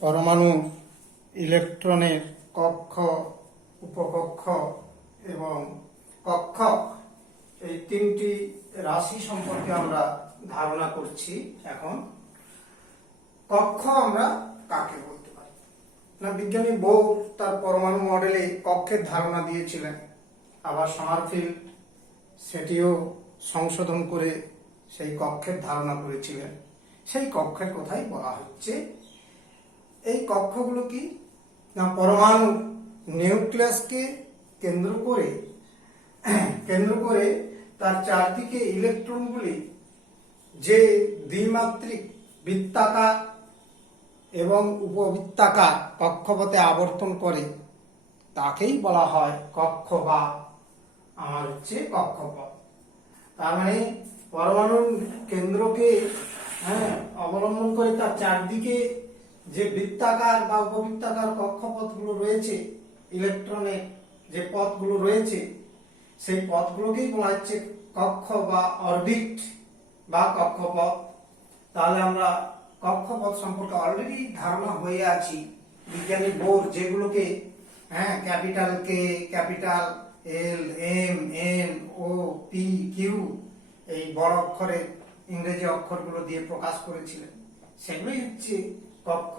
পরমাণু ইলেকট্রনের কক্ষ, উপকক্ষ এবং কক্ষক এই তিনটি রাশি সম্পর্কে আমরা ধারণা করছি। এখন কক্ষ আমরা কাকে বলতে পারি? না, বিজ্ঞানী বোর তার পরমাণু মডেলে কক্ষের ধারণা দিয়েছিলেন, আবার সমারফিল্ড সেটিও সংশোধন করে সেই কক্ষের ধারণা করেছিলেন। সেই কক্ষের কথাই বলা হচ্ছে। এই কক্ষগুলো কি না, পরমাণু নিউক্লিয়াসকে কেন্দ্র করে তার চারদিকে ইলেকট্রনগুলি যে দ্বিমাত্রিক বৃত্তাকার এবং উপবৃত্তাকার কক্ষপথে আবর্তন করে তাকেই বলা হয় কক্ষ বা কক্ষপথ। তার মানে পরমাণুর কেন্দ্রকে অবলম্বন করে তার চারদিকে যে বৃত্তাকার বা উপবৃত্তাকার কক্ষপথগুলো রয়েছে, ইলেকট্রনের যে পথগুলো রয়েছে, সেই পথগুলোকেই বলা হচ্ছে কক্ষ বা অরবিট বা কক্ষপথ। তাহলে আমরা কক্ষপথ সম্পর্কে অলরেডি ধারণা হয়ে আছি। বিজ্ঞানী বোর যেগুলোকে ক্যাপিটাল কে, ক্যাপিটাল এল, এম, এন, ও, পি, কিউ এই বড় অক্ষরের ইংরেজি অক্ষরগুলো দিয়ে প্রকাশ করেছিলেন, সেগুলোই হচ্ছে কক্ষ।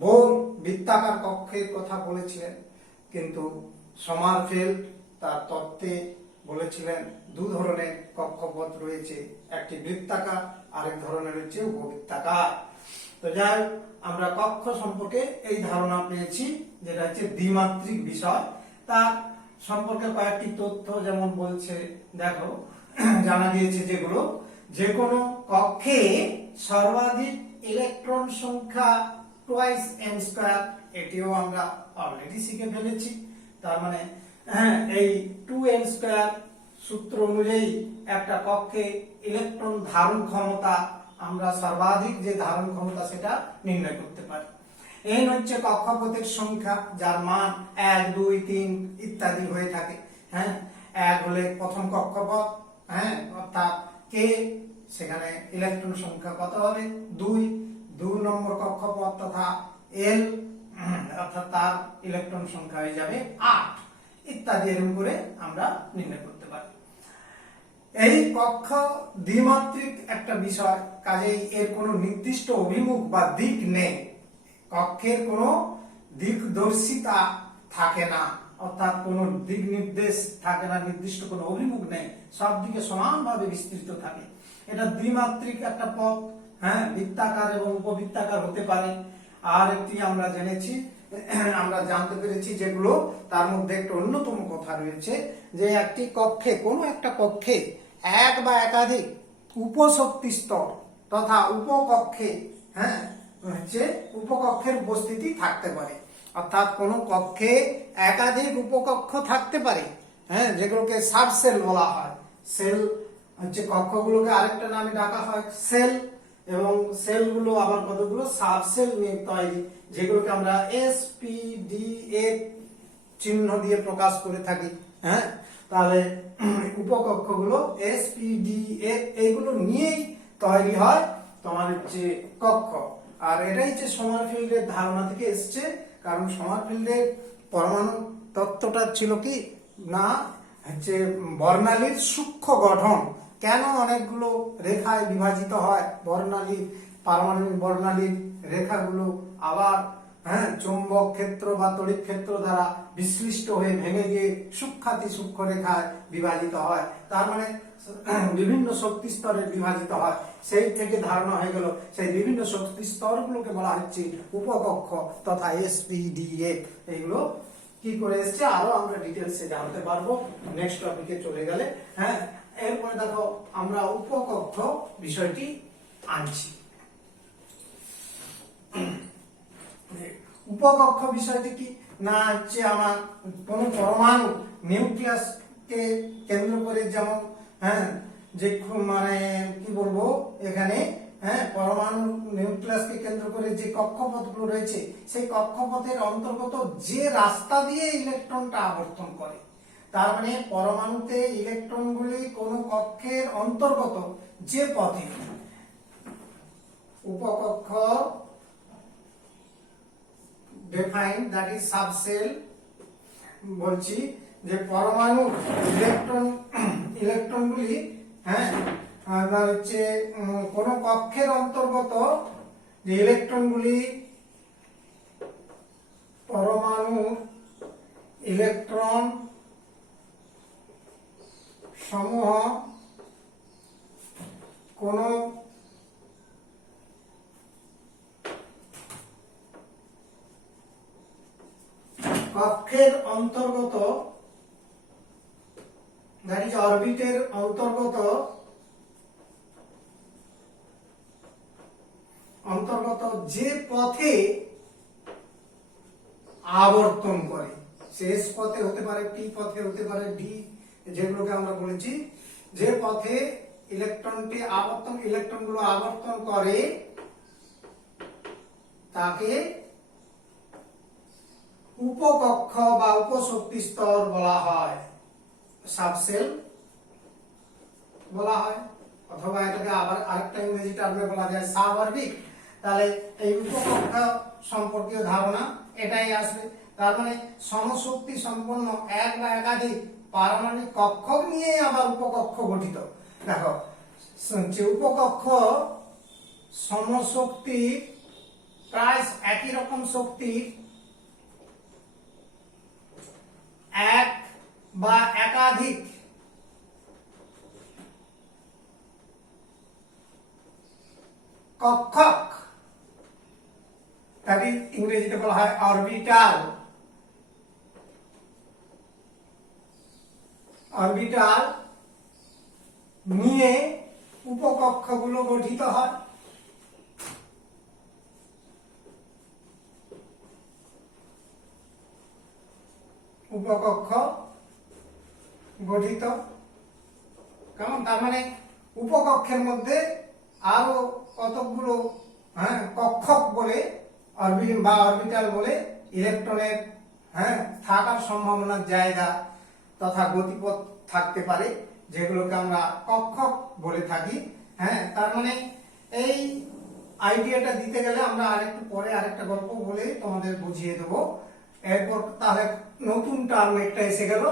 বোর বৃত্তাকার কক্ষের কথা বলেছিলেন, কিন্তু সমারফেল্ড তার তত্ত্বে বলেছিলেন দু ধরনের কক্ষপথ রয়েছে, একটি বৃত্তাকার, আরেক ধরনের হচ্ছে উপবৃত্তাকার। তো যাই হোক, আমরা কক্ষ সম্পর্কে এই ধারণা পেয়েছি, যেটা হচ্ছে দ্বিমাত্রিক বিষয়। তার সম্পর্কে কয়েকটি তথ্য যেমন বলছে, দেখো, জানা গিয়েছে যেগুলো, যে কোনো কক্ষে সর্বাধিক ইলেকট্রন সংখ্যা টুয়াইস এন স্কয়ার, এটিও আমরা অলরেডি শিখে ফেলেছি। তার মানে এই 2n স্কয়ার সূত্র অনুযায়ী একটা কক্ষে ইলেকট্রন ধারণ ক্ষমতা, আমরা সর্বাধিক যে ধারণ ক্ষমতা সেটা নির্ণয় করতে পারি। n হচ্ছে কক্ষপথের সংখ্যা, যার মান 1, 2, 3 ইত্যাদি হয়ে থাকে। 1 হলে প্রথম কক্ষপথ, অর্থাৎ k, সেখানে ইলেকট্রন সংখ্যা কত হবে? 2 নম্বর কক্ষপথ তথা l, অর্থাৎ তার ইলেকট্রন সংখ্যা হয়ে যাবে 8 ইত্যাদি। এরকম করে আমরা নির্ণয় করতে পারি। এই কক্ষ দ্বিমাত্রিক একটা বিষয়, কাজেই এর কোনো নির্দিষ্ট অভিমুখ বা দিক নেই। কক্ষের কোনো দিকদর্শিতা থাকে না, অর্থাৎ কোনো দিক নির্দেশ থাকে না, নির্দিষ্ট কোনো অভিমুখ নেই, সব দিকে সমানভাবে বিস্তৃত থাকে। এটা দ্বিমাত্রিক একটা পথ, বৃত্তাকার এবং উপবৃত্তাকার হতে পারে। আর একটি আমরা জেনেছি, আমরা জানতে পেরেছি যেগুলো, তার মধ্যে একটা অন্যতম কথা রয়েছে যে একটি কক্ষে, কোনো একটা কক্ষে এক বা একাধিক উপশক্তি স্তর তথা উপকক্ষে উপকক্ষের উপস্থিতি থাকতে পারে। অর্থাৎ কোনো কক্ষে একাধিক উপকক্ষ থাকতে পারে, যেগুলোকে সাবসেল বলা হয়। সেল হচ্ছে কক্ষগুলোকে আরেকটা নামে ডাকা হয় সেল, এবং সেলগুলো আবার কতগুলো সাবসেল নিয়ে তৈরি, যেগুলোকে আমরা SPDA চিহ্ন দিয়ে প্রকাশ করে থাকি। তাহলে উপকক্ষগুলো SPDA এইগুলো নিয়েই তৈরি হয় তোমার হচ্ছে কক্ষ। আর এটাই হচ্ছে সমারফিল্ডের ধারণা থেকে এসছে, কারণ সমারফিল্ডের পরমাণু তত্ত্বটা ছিল কি না, হচ্ছে বর্ণালীর সূক্ষ্ম গঠন। কেন অনেকগুলো রেখায় বিভাজিত হয় বর্ণালী, পারমাণবিক বর্ণালীর রেখাগুলো আবার চৌম্বক ক্ষেত্র বা তড়িৎ ক্ষেত্র দ্বারা বিশ্লিষ্ট হয়ে ভেঙে গিয়ে সূক্ষ্মাতি সূক্ষ্ম রেখায় বিভাজিত হয়, তার মানে বিভিন্ন শক্তি স্তরে বিভাজিত হয়। সেই থেকে ধারণা হয়ে গেল সেই বিভিন্ন শক্তি স্তরগুলোকে বলা হচ্ছে উপকক্ষ তথা SPDA। এইগুলো কি করে এসছে আরো আমরা ডিটেলসে জানতে পারবো নেক্সট টপিকে চলে গেলে। এরপরে দেখো, আমরা উপকক্ষ বিষয়টি আনছি। উপকক্ষ বিষয়টি কি না, হচ্ছে আমার কোন পরমাণু নিউক্লিয়াসকে কেন্দ্র করে, যেমন যে মানে কি বলবো এখানে, পরমাণু নিউক্লিয়াসকে কেন্দ্র করে যে কক্ষপথগুলো রয়েছে, সেই কক্ষপথের অন্তর্গত যে রাস্তা দিয়ে ইলেকট্রনটা আবর্তন করে, তার মানে পরমাণুতে ইলেকট্রনগুলি কোন কক্ষের অন্তর্গত যে পথে উপকক্ষ ডিফাইন দ্যাট ইজ সাবসেল। বলছি যে পরমাণু ইলেকট্রনগুলি, হ্যাঁ, আপনার হচ্ছে কোন কক্ষের অন্তর্গত যে ইলেকট্রনগুলি, পরমাণু ইলেকট্রন সমূহ কোন কক্ষের অন্তর্গত, দ্যাট ইজ অরবিটের অন্তর্গত যে পথে আবর্তন করে, শেষ পথে হতে পারে, পি পথে হতে পারে, ডি, যেগুলোকে আমরা বলেছি, যে পথে ইলেকট্রনগুলো আবর্তন করে তাকে উপকক্ষ বা উপশক্তি স্তর বলা হয়, সাবসেল বলা হয়, অথবা এটাকে আবার আরেকটা ইংরেজি টার্মে বলা যায় সাবঅরবিট। তাহলে এই উপকক্ষ সম্পর্কীয় ধারণা এটাই আসবে। তার মানে সমশক্তি সম্পন্ন এক বা একাধিক পারমাণবিক কক্ষক নিয়ে আবার উপকক্ষ গঠিত। দেখো, যে উপকক্ষ সমশক্তি, প্রায় একই রকম শক্তি, এক বা একাধিক কক্ষক, তাকে ইংরেজিতে বলা হয় অরবিটাল। অরবিটাল নিয়ে উপকক্ষগুলো গঠিত হয়। উপকক্ষ গঠিত, কেমন? তার মানে উপকক্ষের মধ্যে আরো কতগুলো, হ্যাঁ, কক্ষক বলে অরবিটাল বলে ইলেকট্রনের, হ্যাঁ, থাকার সম্ভাবনার জায়গা তথা গতিপথ থাকতে পারে, যেগুলোকে আমরা কক্ষক বলে থাকি। হ্যাঁ, তার মানে এই আইডিয়াটা দিতে গেলে আমরা আরেকটু পরে আরেকটা গল্প বলে তোমাদের বুঝিয়ে দেবো। এরপর তাহলে নতুন টার্ম একটা এসে গেল,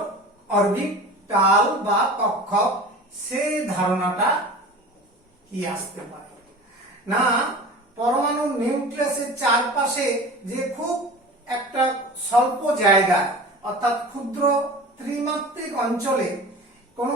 অরবিটাল বা কক্ষক। সেই ধারণাটা কি আসতে পারে না, পরমাণু নিউক্লিয়াসের চারপাশে যে খুব একটা স্বল্প জায়গা, অর্থাৎ ক্ষুদ্র ত্রিমাত্রিক অঞ্চলে কোন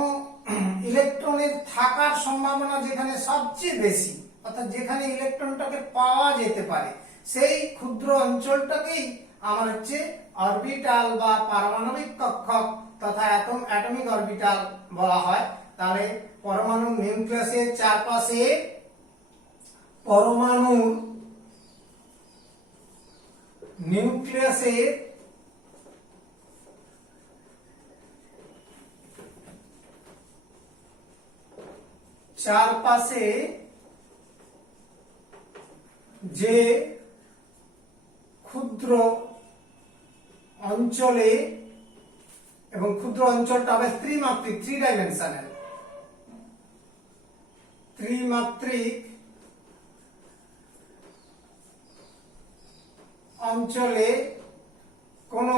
ইলেকট্রনের থাকার সম্ভাবনা যেখানে সবচেয়ে বেশি, অর্থাৎ যেখানে ইলেকট্রনটাকে পাওয়া যেতে পারে, সেই ক্ষুদ্র অঞ্চলটাকেই আমার হচ্ছে অরবিটাল বা পারমাণবিক কক্ষক তথা অ্যাটমিক অরবিটাল বলা হয়। তাহলে পরমাণু নিউক্লিয়াসের চারপাশে চারপাশে যে ক্ষুদ্র অঞ্চলে, এবং ক্ষুদ্র অঞ্চলটা হবে ত্রিমাত্রিক, থ্রি ডাইমেনশনাল, ত্রিমাত্রিক অঞ্চলে কোন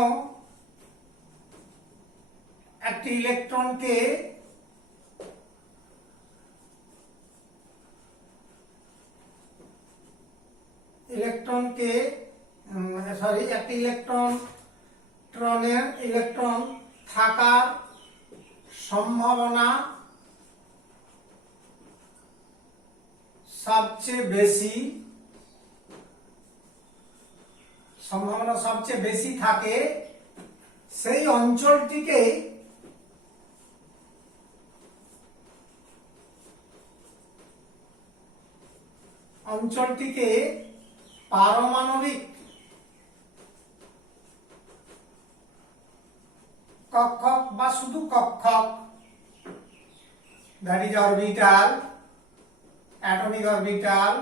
একটি ইলেকট্রনকে একটি ইলেকট্রন থাকার সম্ভাবনা সবচেয়ে বেশি থাকে, সেই অঞ্চলটিকে পারমাণবিক কক্ষক বা শুধু কক্ষক, that is orbital, atomic orbital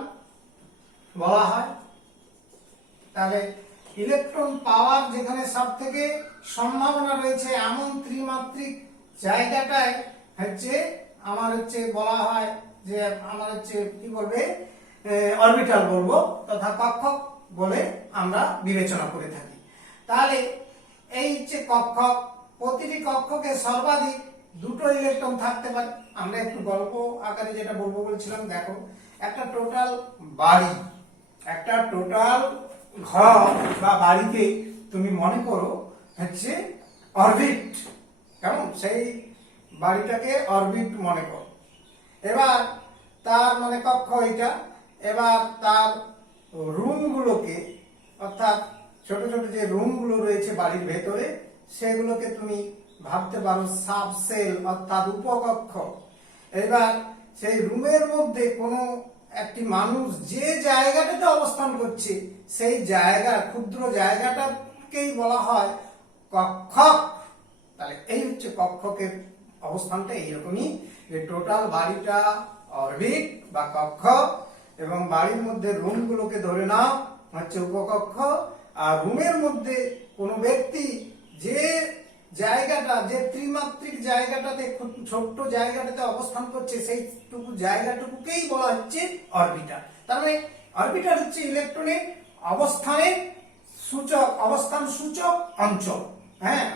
বলা হয়। তাহলে ইলেকট্রন পাওয়ার যেখানে সব থেকে সম্ভাবনা রয়েছে এমন ত্রিমাত্রিক জায়গাটায় বলা হয় যে কি বলবে, অরবিটাল বলবো, তথা কক্ষক বলে আমরা বিবেচনা করে থাকি। তাহলে এই যে কক্ষক, প্রতিটি কক্ষকে সর্বাধিক দুটো ইলেকট্রন থাকতে পারে। আমরা একটু গল্প আকারে যেটা বলবো বলছিলাম, দেখো একটা টোটাল বাড়ি, একটা টোটাল ঘর বা বাড়িকে তুমি মনে করো হচ্ছে অরবিট, কেমন সেই বাড়িটাকে অরবিট মনে করো। এবার তার মানে কক্ষ এটা, এবার তার রুমগুলোকে, অর্থাৎ ছোট ছোট যে রুমগুলো রয়েছে বাড়ির ভেতরে, সেগুলোকে তুমি ভাবতে পারো সাবসেল অর্থাৎ উপকক্ষ। এবার সেই রুমের মধ্যে কোনো একটি মানুষ যে জায়গাটাতে অবস্থান করছে, সেই জায়গা, ক্ষুদ্র জায়গাটাকেই বলা হয় কক্ষক। তাহলে এই হচ্ছে কক্ষকের অবস্থানটা এইরকমই, যে টোটাল বাড়িটা অরবিট বা কক্ষ, এবং বাড়ির মধ্যে রুমগুলোকে ধরে নাও হচ্ছে উপকক্ষ। আর রুমের মধ্যে কোনো ব্যক্তি যে জায়গাটা, যে ত্রিমাত্রিক জায়গাটাতে, খুব ছোট্ট জায়গাটাতে অবস্থান করছে, সেইটুকু জায়গাটুকুকেই বলা হচ্ছে অরবিটাল। তার মানে অরবিটাল হচ্ছে ইলেকট্রনের অবস্থানের সূচক, অবস্থান সূচক অঞ্চল। হ্যাঁ,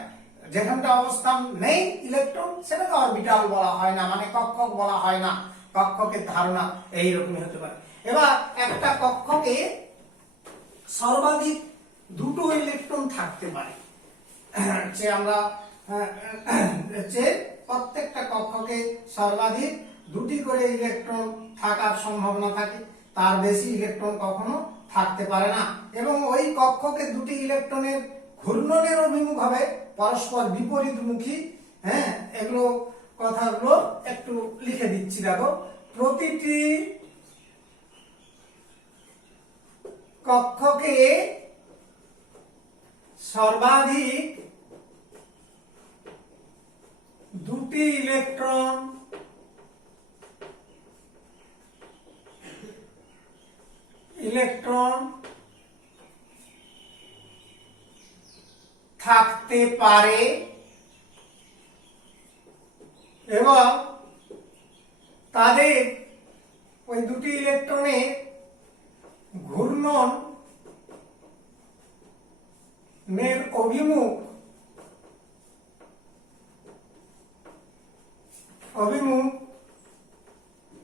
যেখানটা অবস্থান নেই ইলেকট্রন সেটাকে অরবিটাল বলা হয় না, মানে কক্ষক বলা হয় না। কক্ষকের ধারণা এইরকমই হতে পারে। এবার একটা কক্ষকে সর্বাধিক দুটো ইলেকট্রন থাকতে পারে, যে আমরা যে প্রত্যেকটা কক্ষকে সর্বাধিক দুটি করে ইলেকট্রন থাকার সম্ভাবনা থাকে, তার বেশি ইলেকট্রন কখনো থাকতে পারে না। এবং ওই কক্ষকে দুটি ইলেকট্রনের ঘূর্ণনের অভিমুখ হবে পরস্পর বিপরীতমুখী। হ্যাঁ, এগুলো কথাগুলো একটু লিখে দিচ্ছি, দেখো। প্রতিটি কক্ষকে সর্বাধিক দুটি ইলেকট্রন থাকতে পারে, এবং তাদের ওই দুটি ইলেকট্রনের ঘূর্ণনের অভিমুখ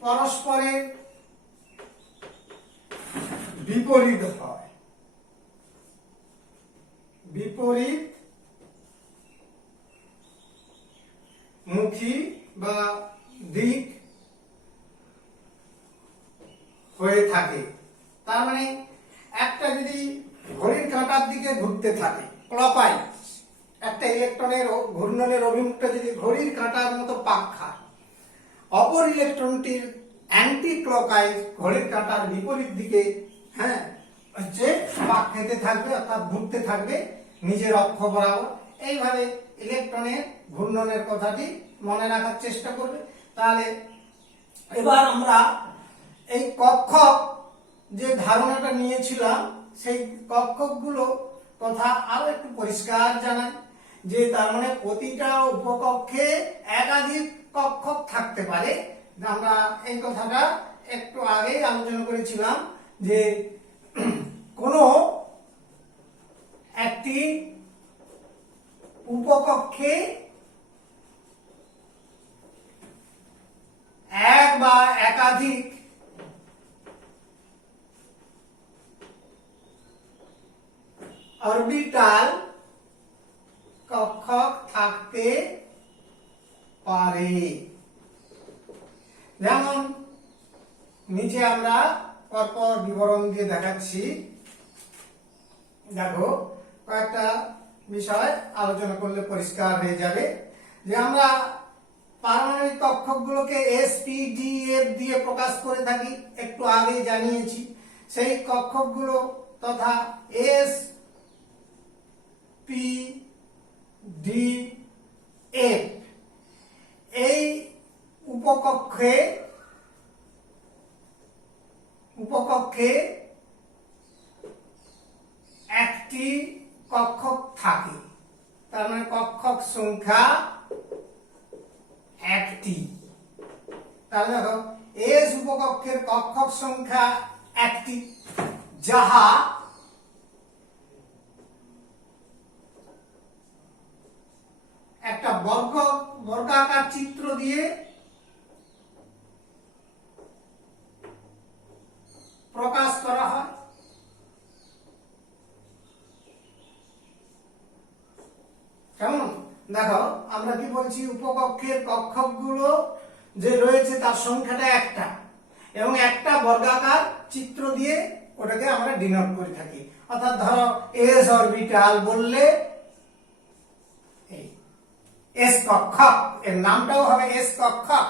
পরস্পরের বিপরীত হয়, বিপরীত মুখী বা দিক হয়ে থাকে। তার মানে একটা যদি ঘড়ির কাঁটার দিকে ঘুরতে থাকে ক্লকওয়াইজ, একটা ইলেকট্রনের ঘূর্ণনের অভিমুখটা যদি ঘড়ির কাঁটার মতো পাক খায়, অপর ইলেকট্রনটির অ্যান্টি ক্লকওয়াইজ ঘড়ির কাঁটার বিপরীত দিকে হ্যাঁ হচ্ছে পাক খেতে থাকবে, অর্থাৎ ঘুরতে থাকবে নিজের অক্ষ বরাবর। এইভাবে ইলেকট্রনের ঘূর্ণনের কথাটি মনে রাখার চেষ্টা করবে। তাহলে এবার আমরা এই কক্ষক যে ধারণাটা নিয়েছিলাম, সেই কক্ষকগুলো কথা আরো একটু পরিষ্কার জানাই, যে তার মানে প্রতিটা উপকক্ষে একাধিক কক্ষক থাকতে পারে। আমরা এই কথাটা একটু আগেই আলোচনা করেছিলাম, যে কোনো একটি উপকক্ষে এক বা একাধিক অরবিটাল কক্ষক থাকতে পারে। যেমন নিচে আমরা পরপর বিবরণ দিয়ে দেখাচ্ছি, দেখো কয়েকটা বিষয় আলোচনা করলে পরিষ্কার হয়ে যাবে। যে আমরা পারমাণবিক কক্ষকগুলোকে SPDF দিয়ে প্রকাশ করে থাকি, একটু আগেই জানিয়েছি। সেই কক্ষকগুলো তথা SPDF এই উপকক্ষে একটি কক্ষক থাকে, তার মানে কক্ষক সংখ্যা একটি। তাহলে দেখো এস উপকক্ষের কক্ষক সংখ্যা একটি, যাহা দেখো আমরা কি বলছি, উপকক্ষের কক্ষকগুলো যে রয়েছে তার সংখ্যাটা একটা, এবং একটা বর্গাকার চিত্র দিয়ে ওটাকে আমরা ডিনোট করে থাকি। অর্থাৎ ধরো এস অরবিটাল বললে এই এস কক্ষক, এর নামটাও হবে এস কক্ষক।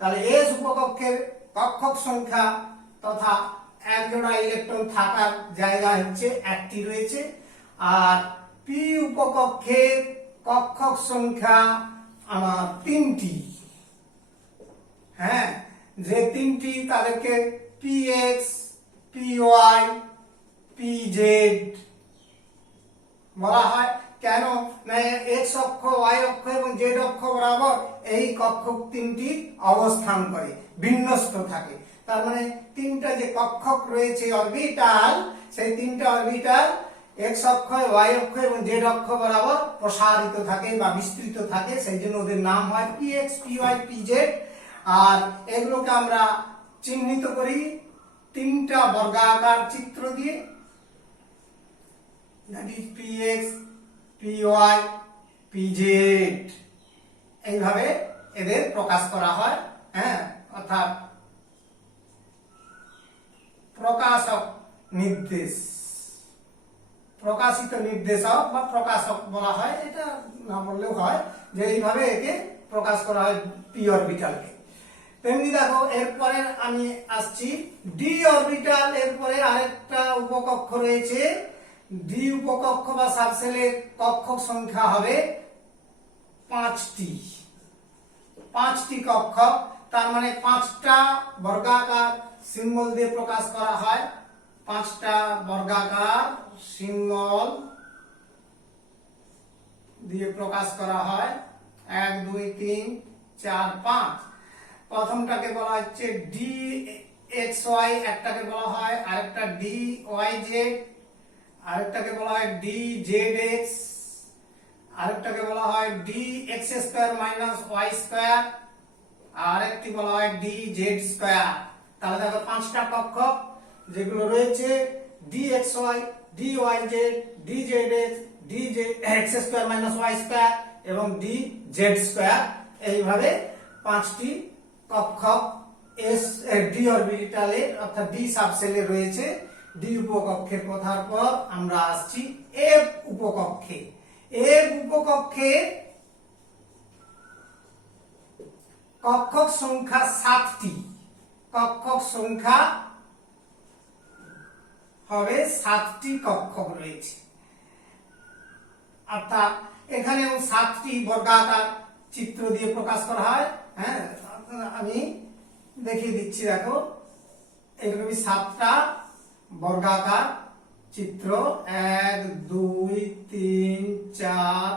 তাহলে এস উপকক্ষের কক্ষক সংখ্যা তথা এক জোড়া ইলেকট্রন থাকার জায়গা হচ্ছে একটি রয়েছে, আর পি উপকক্ষের কক্ষক সংখ্যা আমার তিনটি। হ্যাঁ, যে তিনটি তাদেরকে p x, p y, p z বলা হয়। কেন না এক্স অক্ষ, ওয়াই অক্ষ এবং জেড অক্ষ বরাবর এই কক্ষক তিনটি অবস্থান করে, বিন্যস্ত থাকে। তার মানে তিনটা যে কক্ষক রয়েছে অরবিটাল, সেই তিনটা অরবিটাল এক্স অক্ষ, ওয়াই অক্ষ এবং জেড অক্ষ বরাবর প্রসারিত থাকে বা বিস্তৃত থাকে, সেই জন্য ওদের নাম হয় p x, p y, p z. আর এগুলোকে আমরা চিহ্নিত করি তিনটা বর্গাকার চিত্র দিয়ে, that is px, py, pz, এইভাবে এদের প্রকাশ করা হয়। হ্যাঁ, অর্থাৎ প্রকাশক নির্দেশ, প্রকাশিত নির্দেশক বা প্রকাশক বলা হয়, এটা না বললেও হয়, যে এইভাবে একে প্রকাশ করা হয় পি অরবিটালকে। তেমনি দেখো এরপরে আমি আসছি ডি অরবিটাল। এরপরে আরেকটা উপকক্ষ রয়েছে, ডি উপকক্ষ বা সাবশেলের কক্ষক সংখ্যা হবে পাঁচটি কক্ষক। তার মানে পাঁচটা বর্গাকার সিম্বল দিয়ে প্রকাশ করা হয়, পাঁচটা বর্গাকার সিম্বল দিয়ে প্রকাশ করা হয়, 1 2 3 4 5। প্রথমটাকে বলা হচ্ছে ডি এক্স ওয়াই, একটাকে বলা হয় আরেকটা ডি ওয়াই জেড, আরেকটাকে বলা হয় ডি জেড এক্স, আরেকটাকে বলা হয় d x square minus y square, আরেকটি বলা হয় ডি জেড স্কয়ার। তাহলে দেখো পাঁচটা কক্ষক যেগুলো রয়েছে d x y, d y z, d z x, d z x square minus y square এবং ডি জেড স্কয়ার, এইভাবে পাঁচটি কক্ষক এস ডি অরবিটালে অর্থাৎ ডি সাবশেলে রয়েছে। ডি উপকক্ষের কথার পর আমরা আসছি এফ উপকক্ষে। এফ উপকক্ষে কক্ষক সংখ্যা 7টি, কক্ষক সংখ্যা হবে 7টি কক্ষক রয়েছে, অর্থাৎ এখানেও 7টি বর্গাকার চিত্র দিয়ে প্রকাশ করা হয়। হ্যাঁ, আমি দেখিয়ে দিচ্ছি, দেখো এরকমই 7টা বর্গাকার চিত্র, 1 2 3 4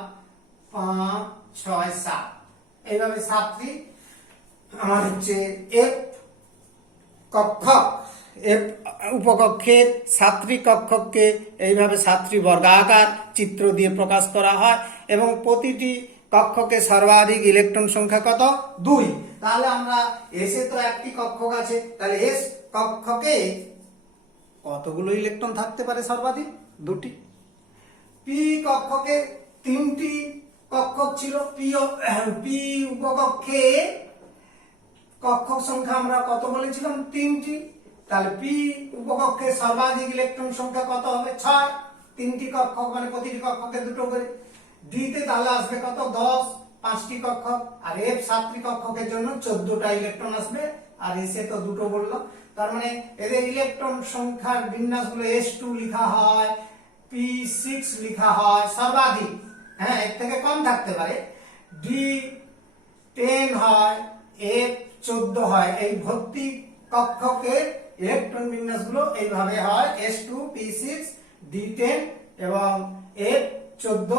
5 6 7, এইভাবে 7টি আমার হচ্ছে এফ কক্ষক। এফ উপকক্ষের 7টি কক্ষককে এইভাবে 7টি বর্গাকার চিত্র দিয়ে প্রকাশ করা হয়, এবং প্রতিটি কক্ষকে সর্বাধিক ইলেকট্রন সংখ্যা কত? 2। তাহলে আমরা এসে তো একটি কক্ষক আছে, তাহলে এস কক্ষকে কতগুলো ইলেকট্রন থাকতে পারে? সর্বাধিক 2টি। পি কক্ষকে 3টি কক্ষক ছিল, পি উপকক্ষে কক্ষক সংখ্যা আমরা কত বলেছিলাম? 3টি। তাহলে পি উপকক্ষে সর্বাধিক ইলেকট্রন সংখ্যা কত হবে? 6। 3টি কক্ষক মানে প্রতিটি কক্ষকে 2টো করে। ডি তে তাহলে আসবে কত? 10, 5টি কক্ষক। আর এফ 7টি কক্ষকের জন্য 14টা ইলেকট্রন আসবে, আর এসে তো 2টো বললাম। তার মানে এদের ইলেকট্রন সংখ্যার বিন্যাসগুলো S2 লেখা হয়, P6 লেখা হয় সর্বাধিক। হ্যাঁ, এর থেকে কম থাকতে পারে। D10 হয়, F14 হয়। এই ভর্তি কক্ষকের ইলেকট্রন বিন্যাসগুলো এইভাবে হয়, S2, P6, D10 এবং F14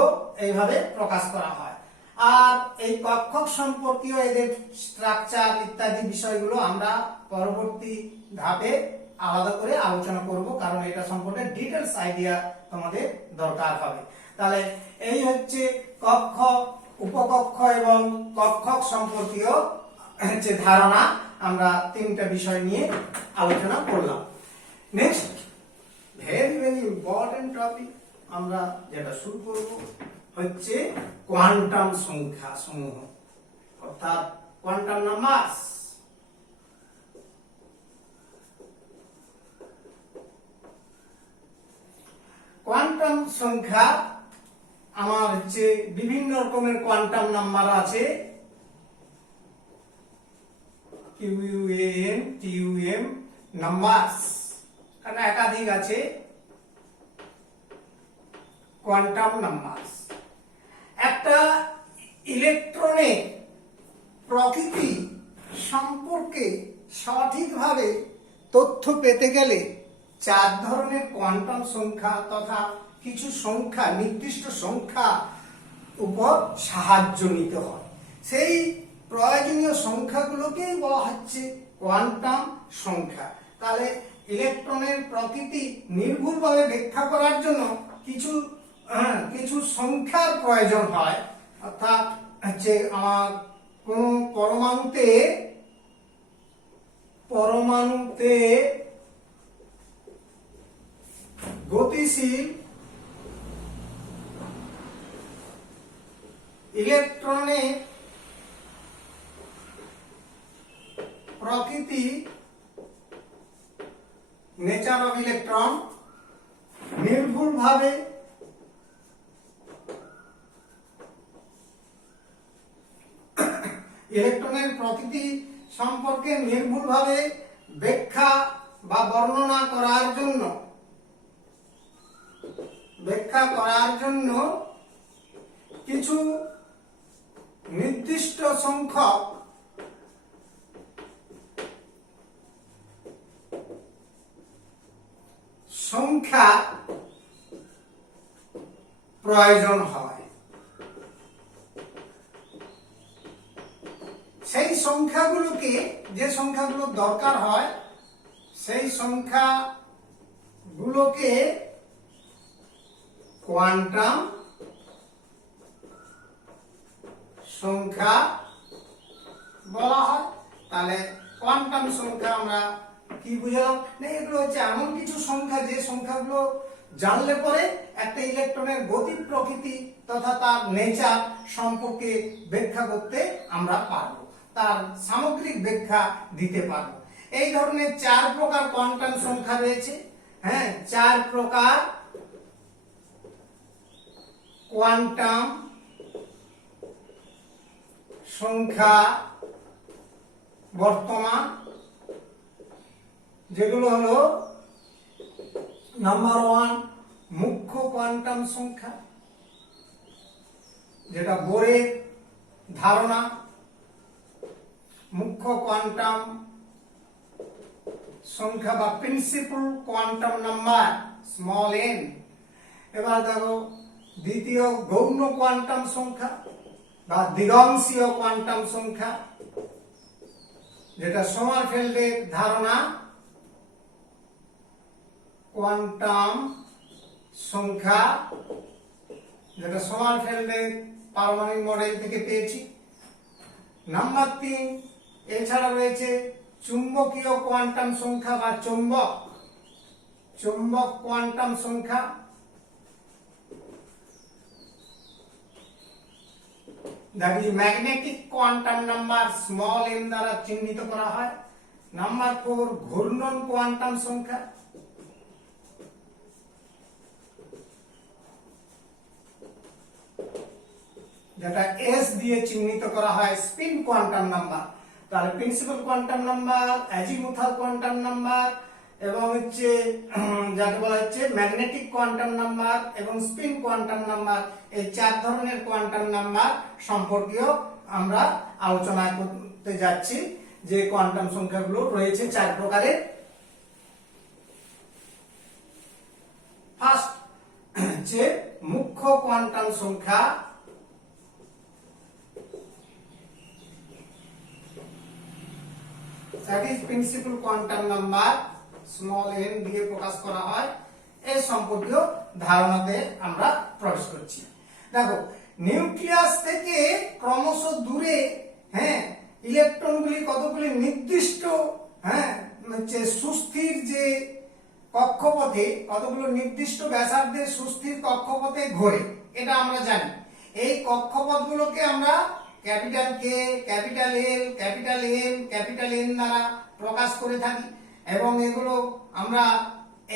এইভাবে প্রকাশ করা হয়। আর এই কক্ষক সম্পর্কীয় এদের স্ট্রাকচার ইত্যাদি বিষয়গুলো আমরা পরবর্তী ধাপে আলাদা করে আলোচনা করব, কারণ এটা সম্পর্কে ডিটেলস আইডিয়া তোমাদের দরকার হবে। তাহলে এই হচ্ছে কক্ষ, উপকক্ষ এবং কক্ষক সম্পর্কীয় হচ্ছে ধারণা। আমরা 3টা বিষয় নিয়ে আলোচনা করলাম। Next very very important topic আমরা যেটা শুরু করব, হচ্ছে কোয়ান্টাম সংখ্যা সমূহ, অর্থাৎ কোয়ান্টাম নাম্বারস। কোয়ান্টাম সংখ্যা আমার হচ্ছে বিভিন্ন রকমের কোয়ান্টাম নাম্বার আছে, QUAM TUM নাম্বারস, কারণ একাধিক আছে কোয়ান্টাম নাম্বারস। একটা ইলেকট্রনের প্রকৃতি সম্পর্কে সঠিকভাবে তথ্য পেতে গেলে 4 ধরনের কোয়ান্টাম সংখ্যা তথা কিছু সংখ্যা, নির্দিষ্ট সংখ্যা উপর সাহায্য নিতে হয়। সেই প্রয়োজনীয় সংখ্যাগুলোকেই বলা হচ্ছে কোয়ান্টাম সংখ্যা। তাহলে ইলেকট্রনের প্রকৃতি নির্ভুলভাবে ব্যাখ্যা করার জন্য কিছু সংখ্যার প্রয়োজন হয়, অর্থাৎ হচ্ছে আমার কোন পরমাণুতে গতিশীল ইলেকট্রনের প্রকৃতি, নেচার অফ ইলেকট্রন, নির্ভুলভাবে ইলেকট্রনের প্রকৃতি সম্পর্কে নির্ভুলভাবে ব্যাখ্যা বা বর্ণনা করার জন্য কিছু নির্দিষ্ট সংখ্যক সংখ্যা প্রয়োজন হয়। সেই সংখ্যাগুলোকে, যে সংখ্যাগুলো দরকার হয়, সেই সংখ্যাগুলোকে কোয়ান্টাম সংখ্যা বলা হয়। তাহলে কোয়ান্টাম সংখ্যা আমরা কি বুঝলাম? না, এগুলো হচ্ছে এমন কিছু সংখ্যা যে সংখ্যাগুলো জানলে পরে একটা ইলেকট্রনের গতি প্রকৃতি তথা তার নেচার সম্পর্কে ব্যাখ্যা করতে আমরা পারবো, তার সামগ্রিক ব্যাখ্যা দিতে পারবো। এই ধরনের 4 প্রকার কোয়ান্টাম সংখ্যা রয়েছে। হ্যাঁ, 4 প্রকার কোয়ান্টাম সংখ্যা বর্তমান, যেগুলো হলো নাম্বার 1 মুখ্য কোয়ান্টাম সংখ্যা, যেটা বোরের ধারণা, মুখ্য কোয়ান্টাম সংখ্যা বা principal quantum number small n। এবার দেখো দ্বিতীয় গৌণ কোয়ান্টাম সংখ্যা বা দিগংশীয় কোয়ান্টাম সংখ্যা, যেটা সোমারফেল্ডের ধারণা, কোয়ান্টাম সংখ্যা, যেটা সোমারফেল্ডের পারমাণবিক মডেল থেকে পেয়েছি। নাম্বার 3 এছাড়া রয়েছে চুম্বকীয় কোয়ান্টাম সংখ্যা বা চুম্বক কোয়ান্টাম সংখ্যা, that is magnetic quantum number small m দ্বারা চিহ্নিত করা হয়। নাম্বার 4 ঘূর্ণন কোয়ান্টাম সংখ্যা, যেটা s দিয়ে চিহ্নিত করা হয়। স্পিন কোয়ান্টাম নাম্বার, তাহলে principal quantum number, azimuthal quantum number এবং হচ্ছে যাকে বলা হচ্ছে ম্যাগনেটিক কোয়ান্টাম নাম্বার এবং স্পিন কোয়ান্টাম নাম্বার, এই 4 ধরনের কোয়ান্টাম নাম্বার সম্পর্কেও আমরা আলোচনা করতে যাচ্ছি। যে কোয়ান্টাম সংখ্যাগুলো রয়েছে 4 প্রকারের। ফার্স্ট হচ্ছে মুখ্য কোয়ান্টাম সংখ্যা, that is principal quantum number small n দিয়ে প্রকাশ করা হয়। এই সম্পর্কীয় ধারণাতে আমরা প্রবেশ করছি। দেখো, নিউক্লিয়াস থেকে ক্রমশ দূরে ইলেকট্রনগুলি কতগুলি নির্দিষ্ট হচ্ছে সুস্থির যে কক্ষপথে কতগুলো নির্দিষ্ট ব্যাসার্ধের সুস্থির কক্ষপথে ঘোরে, এটা আমরা জানি। এই কক্ষপথগুলোকে আমরা capital K, capital L, capital M, capital N দ্বারা প্রকাশ করে থাকি। এবং এগুলো আমরা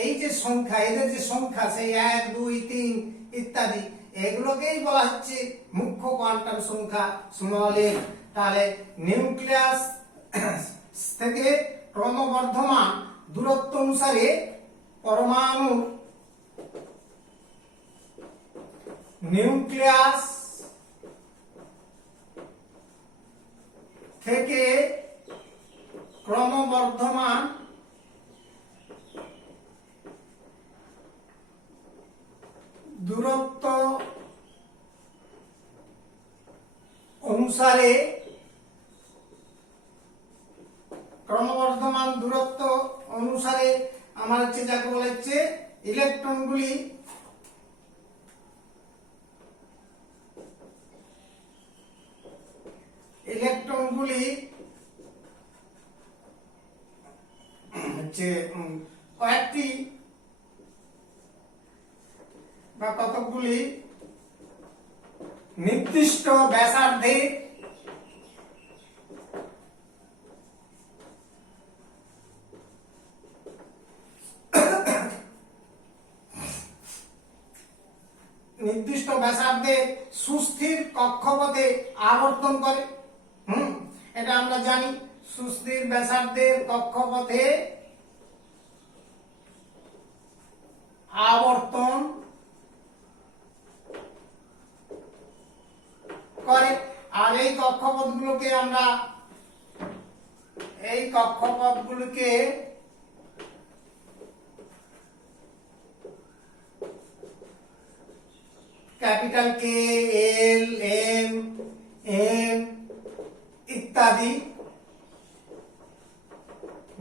এই যে সংখ্যা, এদের যে সংখ্যা সেই 1, 2, 3 ইত্যাদি, এগুলোকেই বলা হচ্ছে মুখ্য কোয়ান্টাম সংখ্যা স্মল এ। তাহলে নিউক্লিয়াস থেকে ক্রমবর্ধমান দূরত্ব অনুসারে পরমাণু নিউক্লিয়াস থেকে ক্রমবর্ধমান দূরত্ব অনুসারে আমার হচ্ছে যাকে বলা হচ্ছে ইলেকট্রনগুলি হচ্ছে কয়েকটি বা কতগুলি নির্দিষ্ট ব্যাসার্ধে সুস্থির কক্ষপথে আবর্তন করে। এটা আমরা জানি, সুস্থির ব্যাসার্ধের কক্ষপথে আবর্তন করে। আর এই কক্ষপথগুলোকে ক্যাপিটাল কে, এল, এম, এন ইত্যাদি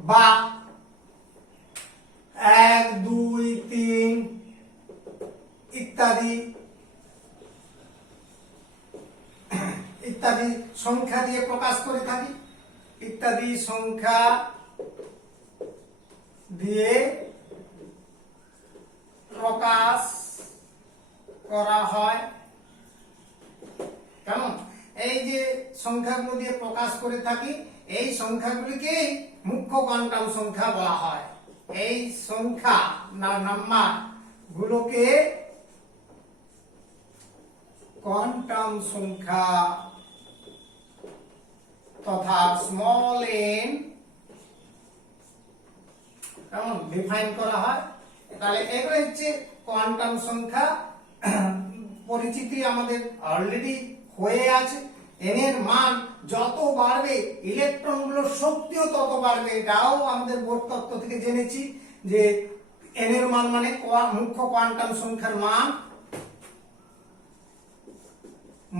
বা 1, 2, 3 ইত্যাদি সংখ্যা দিয়ে প্রকাশ করে থাকি। ইত্যাদি সংখ্যা দিয়ে প্রকাশ করা হয়। কেমন? এই যে সংখ্যাগুলো দিয়ে প্রকাশ করে থাকি, এই সংখ্যাগুলিকে মুখ্য কোয়ান্টাম সংখ্যা বলা হয়। এই সংখ্যা নাম্বার গুলোকে কোয়ান্টাম সংখ্যা তথা স্মল এন কেমন ডিফাইন করা হয়। তাহলে এগুলো হচ্ছে কোয়ান্টাম সংখ্যা। পরিচিতি আমাদের অলরেডি হয়ে আছে। এন এর মান যত বাড়বে ইলেকট্রনগুলোর শক্তিও তত বাড়বে। এটাও আমাদের বোর্ড তত্ত্ব থেকে জেনেছি যে এন এর মান মানে মুখ্য কোয়ান্টাম সংখ্যার মান,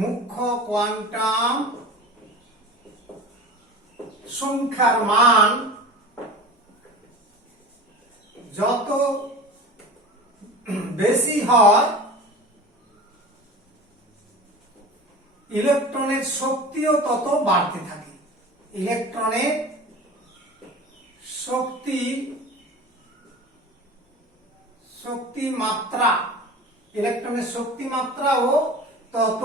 মুখ্য কোয়ান্টাম সংখ্যার মান যত বেশি হয় ইলেকট্রনের শক্তিও তত বাড়তে থাকে। ইলেকট্রনের শক্তি মাত্রাও তত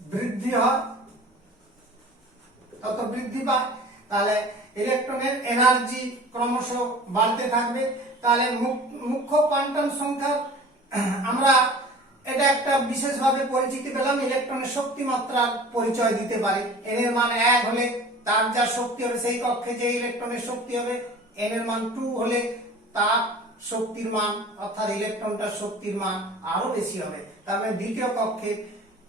বৃদ্ধি হয়, তত বৃদ্ধি পায়। তাহলে ইলেকট্রনের এনার্জি ক্রমশ বাড়তে থাকবে। তাহলে মুখ্য কোয়ান্টাম সংখ্যা আমরা এটা একটা বিশেষভাবে পরিচিতি পেলাম। ইলেকট্রনের শক্তি মাত্রার পরিচয় দিতে পারি। এন এর মান 1 হলে তার যা শক্তি হবে সেই কক্ষে যে ইলেকট্রনের শক্তি হবে। এন এর মান 2 হলে তার শক্তির মান অর্থাৎ ইলেকট্রনটার শক্তির মান আরো বেশি হবে। তার মানে দ্বিতীয় কক্ষে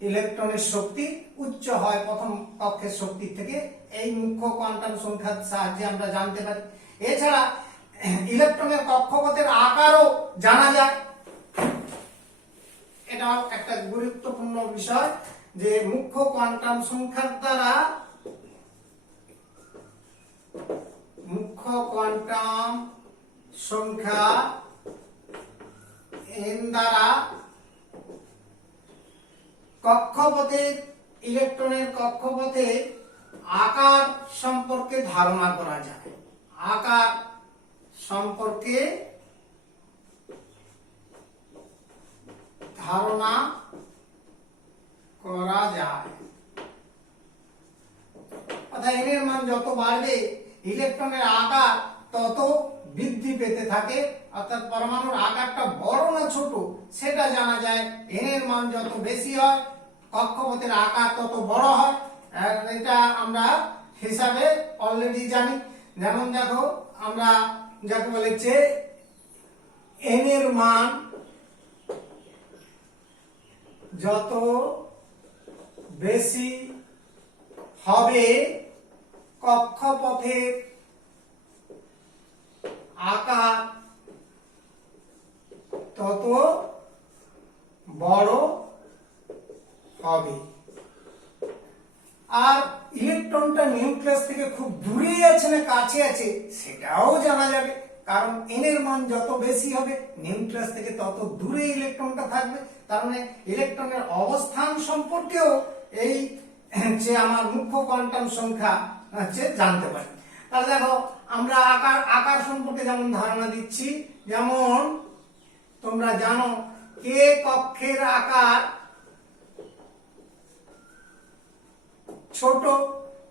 ইলেকট্রনের শক্তি উচ্চ হয় প্রথম কক্ষের শক্তি থেকে। এই মুখ্য কোয়ান্টাম সংখ্যার সাহায্যে আমরা জানতে পারি। এছাড়া ইলেকট্রনের কক্ষপথের আকারও জানা যায়। এটাও একটা গুরুত্বপূর্ণ বিষয় যে মুখ্য কোয়ান্টাম সংখ্যার দ্বারা মুখ্য কোয়ান্টাম সংখ্যা n দ্বারা কক্ষপথের ইলেকট্রনের কক্ষপথে আকার সম্পর্কে ধারণা করা যায়। আকার সম্পর্কে ধারণা করা যায়। অর্থাৎ n এর মান যত বাড়বে ইলেকট্রনের আকার তত বৃদ্ধি পেতে থাকে, অর্থাৎ পরমাণুর আকারটা বড় না ছোট সেটা জানা যায়। n এর মান যত বেশি হয় কক্ষপথের আকার তত বড় হয়, আর এটা আমরা হিসাবে অলরেডি জানি। যেমন দেখো আমরা যাকে বলেছে n এর মান যত বেশি হবে কক্ষপথের আকার তত বড় হবে। আর ইলেকট্রনটা নিউক্লিয়াস থেকে খুব দূরে আছে না কাছে আছে সেটাও জানা যাবে, কারণ n এর মান যত বেশি হবে নিউক্লিয়াস থেকে তত দূরে ইলেকট্রনটা থাকবে। তার মানে ইলেকট্রনের অবস্থান সম্পর্কেও এই যে আমার মুখ্য কোয়ান্টাম সংখ্যা জানতে পারি। তাহলে দেখো আমরা আকার সম্পর্কে যেমন ধারণা দিচ্ছি, যেমন তোমরা জানো কে কক্ষের আকার ছোট,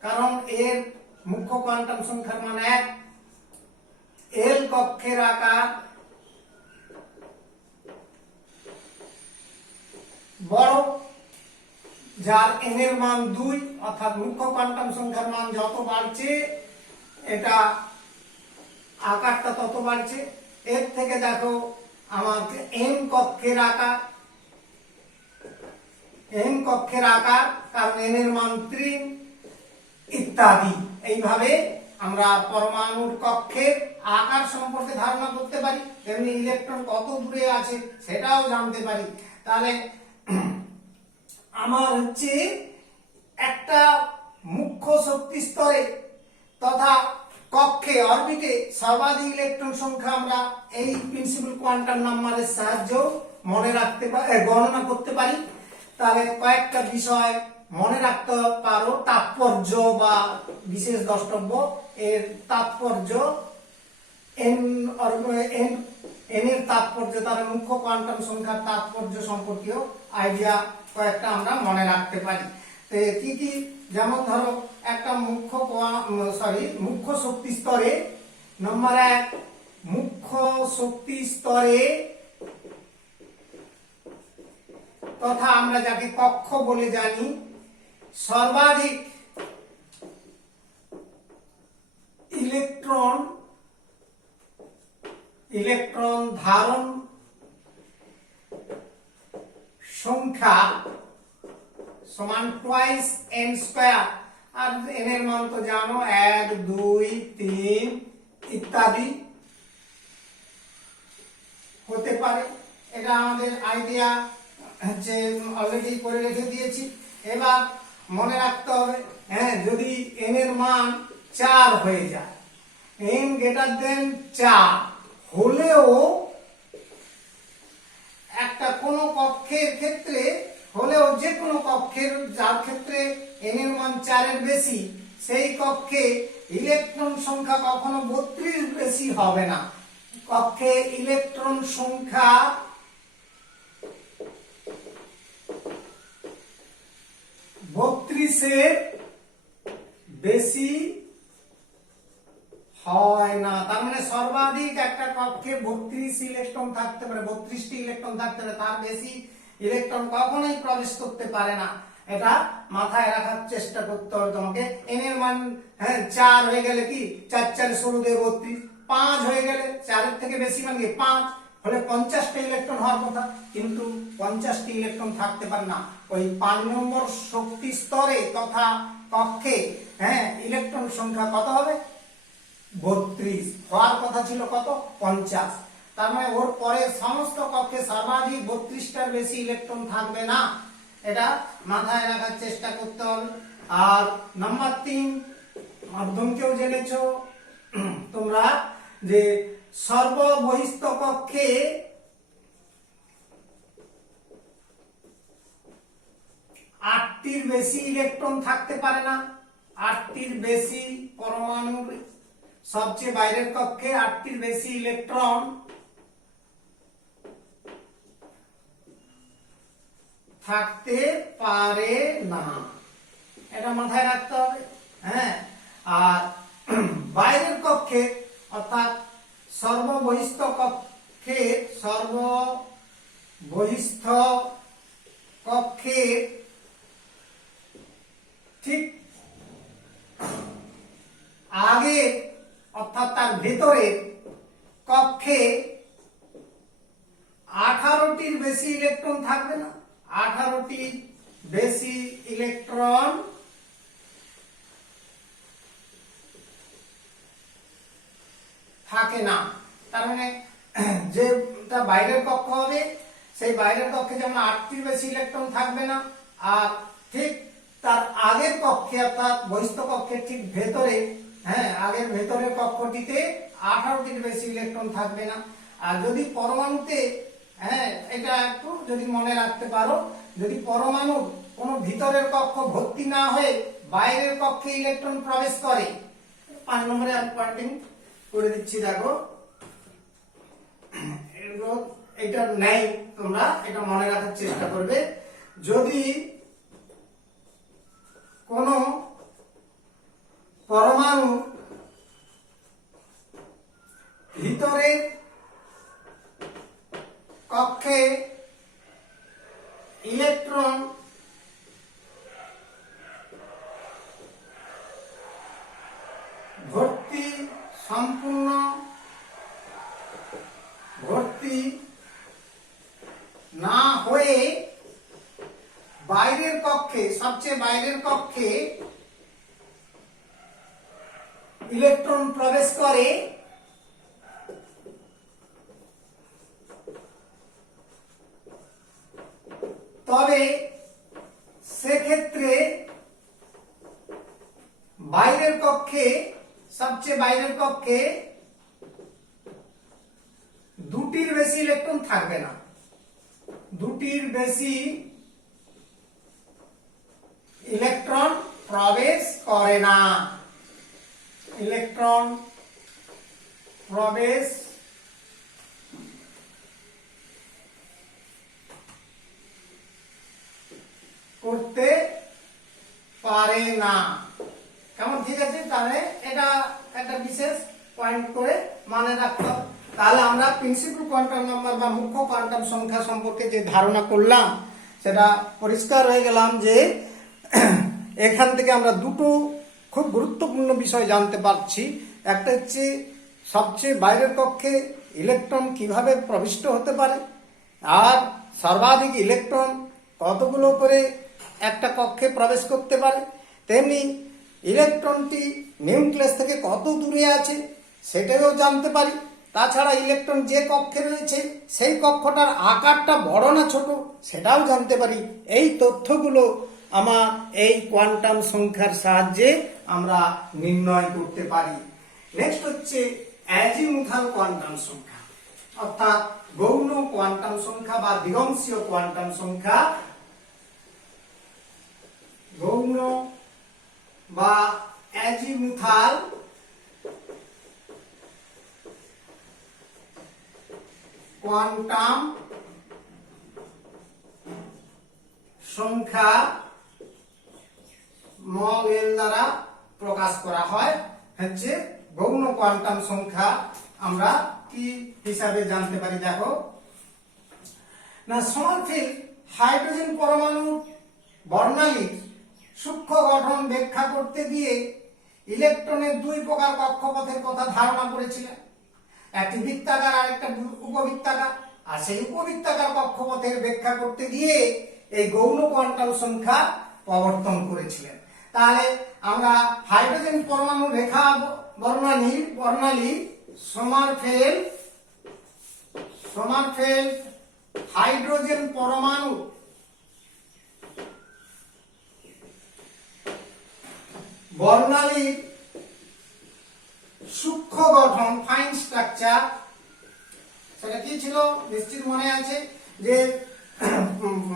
কারণ এর মুখ্য কোয়ান্টাম সংখ্যার মান 1। এল কক্ষের আকার বড়, যার n এর মান 2, অর্থাৎ মুখ্য কোয়ান্টাম সংখ্যার মান যত বাড়ছে এটা আকারটা তত বাড়ছে। এর থেকে দেখো আমাকে n কক্ষের আকার, কারণ n এর মান 3 ইত্যাদি। এইভাবে আমরা পরমাণুর কক্ষের আকার সম্পর্কে ধারণা করতে পারি, তেমনি ইলেকট্রন কত দূরে আছে সেটাও জানতে পারি। তাহলে আমার একটা মুখ্য শক্তি স্তরে তথা কক্ষে অরবিটে সর্বাধিক ইলেকট্রন সংখ্যা আমরা এই প্রিন্সিপাল কোয়ান্টাম নাম্বারের সাহায্যে মনে রাখতে পারি, গণনা করতে পারি। তাহলে কয়েকটা বিষয় মনে রাখতে পারো, তাৎপর্য বা বিশেষ দ্রষ্টব্য। এর তাৎপর্য n এর তাৎপর্য, তার মুখ্য কোয়ান্টাম সংখ্যার তাৎপর্য সম্পর্কেও আইডিয়া কয়েকটা আমরা মনে রাখতে পারি। কি কি? যেমন ধরো একটা মুখ্য শক্তি স্তরে নম্বর 1, মুখ্য শক্তি স্তরে তথা আমরা যাকে কক্ষ বলে জানি, সর্বাধিক ইলেকট্রন ধারণ সংখ্যা সমান টুয়াইস n স্কয়ার। আর n এর মান তো জানো 1, 2, 3 ইত্যাদি হতে পারে। এটা আমাদের আইডিয়া যে অলরেডি করে রেখে দিয়েছি। এবার মনে রাখতে হবে, যদি n এর মান 4 হয়ে যায়, n গ্রেটার দেন 4 হলেও একটা কোন কক্ষের ক্ষেত্রে হলেও, যে কোনো কক্ষের যার ক্ষেত্রে n এর মান 4 এর বেশি, সেই কক্ষে ইলেকট্রন সংখ্যা কখনো 32 বেশি হবে না। কক্ষে ইলেকট্রন সংখ্যা 32 এর বেশি হয় না। তার মানে সর্বাধিক একটা কক্ষে 32 ইলেকট্রন থাকতে পারে, 32টি ইলেকট্রন থাকতে পারে, তার বেশি ইলেকট্রন কখনোই প্রবেশ করতে পারে না। এটা মাথায় রাখার চেষ্টা করতে হবে তোমাকে। n এর মান 4 হয়ে গেলে কি 4 4 16 দিয়ে 32, 5 হয়ে গেলে 4 এর থেকে বেশি মানে 5 হলে 50টা ইলেকট্রন হওয়ার কথা, কিন্তু 50টি ইলেকট্রন থাকতে পারে না। ওই 5 নম্বর শক্তি স্তরে তথা কক্ষে ইলেকট্রন সংখ্যা কত হবে? 32 হওয়ার কথা ছিল কত? 50। তার মানে ওর পরে সমস্ত কক্ষে সর্বাধিক 32টার বেশি ইলেকট্রন থাকবে না। এটা মাথায় রাখার চেষ্টা করতে হবে। আর নাম্বার 3 মাধ্যমকেও জেনেছো তোমরা যে সর্ববহিস্থ কক্ষে 8টির বেশি ইলেকট্রন থাকতে পারে না। 8টির বেশি পরমাণুর সবচেয়ে বাইরের কক্ষে 8টির বেশি ইলেকট্রন থাকতে পারে না, এটা মাথায় রাখতে হবে। হ্যাঁ, আর বাইরের কক্ষে অর্থাৎ সর্ববহিস্থ কক্ষে ঠিক আগে অর্থাৎ তার ভেতরে কক্ষে 18টির বেশি ইলেকট্রন থাকবে না, 18টি বেশি ইলেকট্রন থাকে না। তার মানে যেটা বাইরের কক্ষ হবে সেই বাইরের কক্ষে যেমন 8টির বেশি ইলেকট্রন থাকবে না, আর ঠিক তার আগের কক্ষে অর্থাৎ বহিস্থ কক্ষের ঠিক ভেতরে, হ্যাঁ আগের ভেতরের কক্ষটিতে 18টির বেশি ইলেকট্রন থাকবে না। আর যদি পরমাণুতে, হ্যাঁ এটা একটু যদি মনে রাখতে পারো, যদি পরমাণু কোনো ভিতরের কক্ষ ভর্তি না হয়ে বাইরের কক্ষে ইলেকট্রন প্রবেশ করে, 5 নম্বরে পয়েন্টিং করে দিচ্ছি, দেখো এটা নেই, তোমরা এটা মনে রাখার চেষ্টা করবে। যদি কোন পরমাণু ভিতরের কক্ষে ইলেকট্রন সম্পূর্ণ ভর্তি না হয়ে বাইরের কক্ষে, সবচেয়ে বাইরের কক্ষে ইলেকট্রন প্রবেশ করে, তবে সেক্ষেত্রে বাইরের কক্ষে, সবচেয়ে বাইরের কক্ষে 2টির বেশি ইলেকট্রন থাকবে না, 2টির বেশি ইলেকট্রন প্রবেশ করে না, ইলেকট্রন প্রবেশ করতে পারে না। কেমন, ঠিক আছে? তাহলে এটা একটা বিশেষ পয়েন্ট করে মানে রাখতে হবে। তাহলে আমরা প্রিন্সিপাল কোয়ান্টাম নাম্বার বা মুখ্য কোয়ান্টাম সংখ্যা সম্পর্কে যে ধারণা করলাম সেটা পরিষ্কার হয়ে গেলাম যে এখান থেকে আমরা দুটো খুব গুরুত্বপূর্ণ বিষয় জানতে পারছি। একটা হচ্ছে সবচেয়ে বাইরের কক্ষে ইলেকট্রন কিভাবে প্রবিষ্ট হতে পারে, আর সর্বাধিক ইলেকট্রন কতগুলো করে একটা কক্ষে প্রবেশ করতে পারে, তেমনি ইলেকট্রনটি নিউক্লিয়াস থেকে কত দূরে আছে সেটাও জানতে পারি। তাছাড়া ইলেকট্রন যে কক্ষে রয়েছে সেই কক্ষটার আকারটা বড় না ছোট সেটাও জানতে পারি। এই তথ্যগুলো আমার এই কোয়ান্টাম সংখ্যার সাহায্যে আমরা নির্ণয় করতে পারি। নেক্সট হচ্ছে অ্যাজিমুথাল কোয়ান্টাম সংখ্যা, অর্থাৎ গৌণ কোয়ান্টাম সংখ্যা বা দিগংশীয় কোয়ান্টাম সংখ্যা। গৌণ বা অ্যাজিমুথাল কোয়ান্টাম সংখ্যা স্মল এল দ্বারা প্রকাশ করা হয়। হচ্ছে গৌণ কোয়ান্টাম সংখ্যা আমরা কি হিসাবে জানতে পারি, দেখো না, সমারফিল্ড হাইড্রোজেন পরমাণুর বর্ণালীর সূক্ষ্ম গঠন ব্যাখ্যা করতে গিয়ে ইলেকট্রনের 2 প্রকার কক্ষপথের কথা ধারণা করেছিলেন, একটি বৃত্তাকার আর একটা উপবৃত্তাকার। আর সেই উপবৃত্তাকার কক্ষপথের ব্যাখ্যা করতে গিয়ে এই গৌণ কোয়ান্টাম সংখ্যা প্রবর্তন করেছিলেন। তাহলে আমরা হাইড্রোজেন পরমাণু রেখা বর্ণালী সমারফেল্ড হাইড্রোজেন পরমাণু বর্ণালীর সূক্ষ্ম গঠন, ফাইন স্ট্রাকচার, সেটা কি ছিল নিশ্চিত মনে আছে যে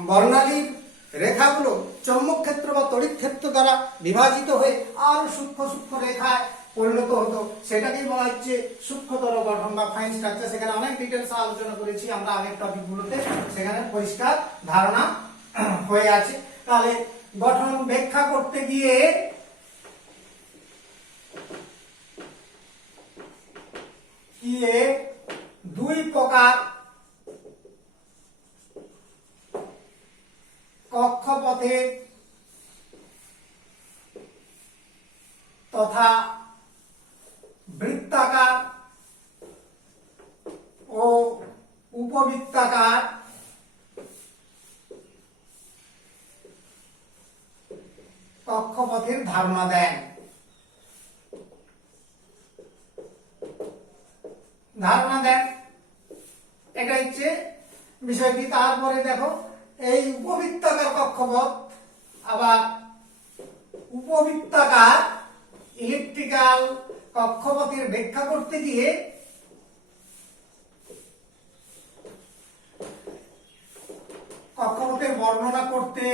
বর্ণালীর রেখাগুলো চৌম্বক ক্ষেত্র বা তড়িৎ ক্ষেত্র দ্বারা বিভাজিত হয়ে আরো সূক্ষ্ম সূক্ষ্ম রেখায় পরিণত হতো, সেটাকেই বলা হচ্ছে সূক্ষ্মতর গঠন বা ফাইন স্ট্রাকচার। সেখানে অনেক ডিটেলস আলোচনা করেছি আমরা আগের টপিকগুলোতে, সেখানে পরিষ্কার ধারণা হয়ে আছে। তাহলে গঠন ব্যাখ্যা করতে গিয়ে দুই প্রকার কক্ষপথের তথা বৃত্তাকার ও উপবৃত্তাকার কক্ষপথের ধারণা দেন। এটা হচ্ছে বিষয়টি। তারপরে দেখো এই উপবৃত্তাকার কক্ষপথ আবার উপবৃত্তাকার ইলেকট্রিক্যাল কক্ষপথের ব্যাখ্যা করতে গিয়ে কক্ষপথের বর্ণনা করতে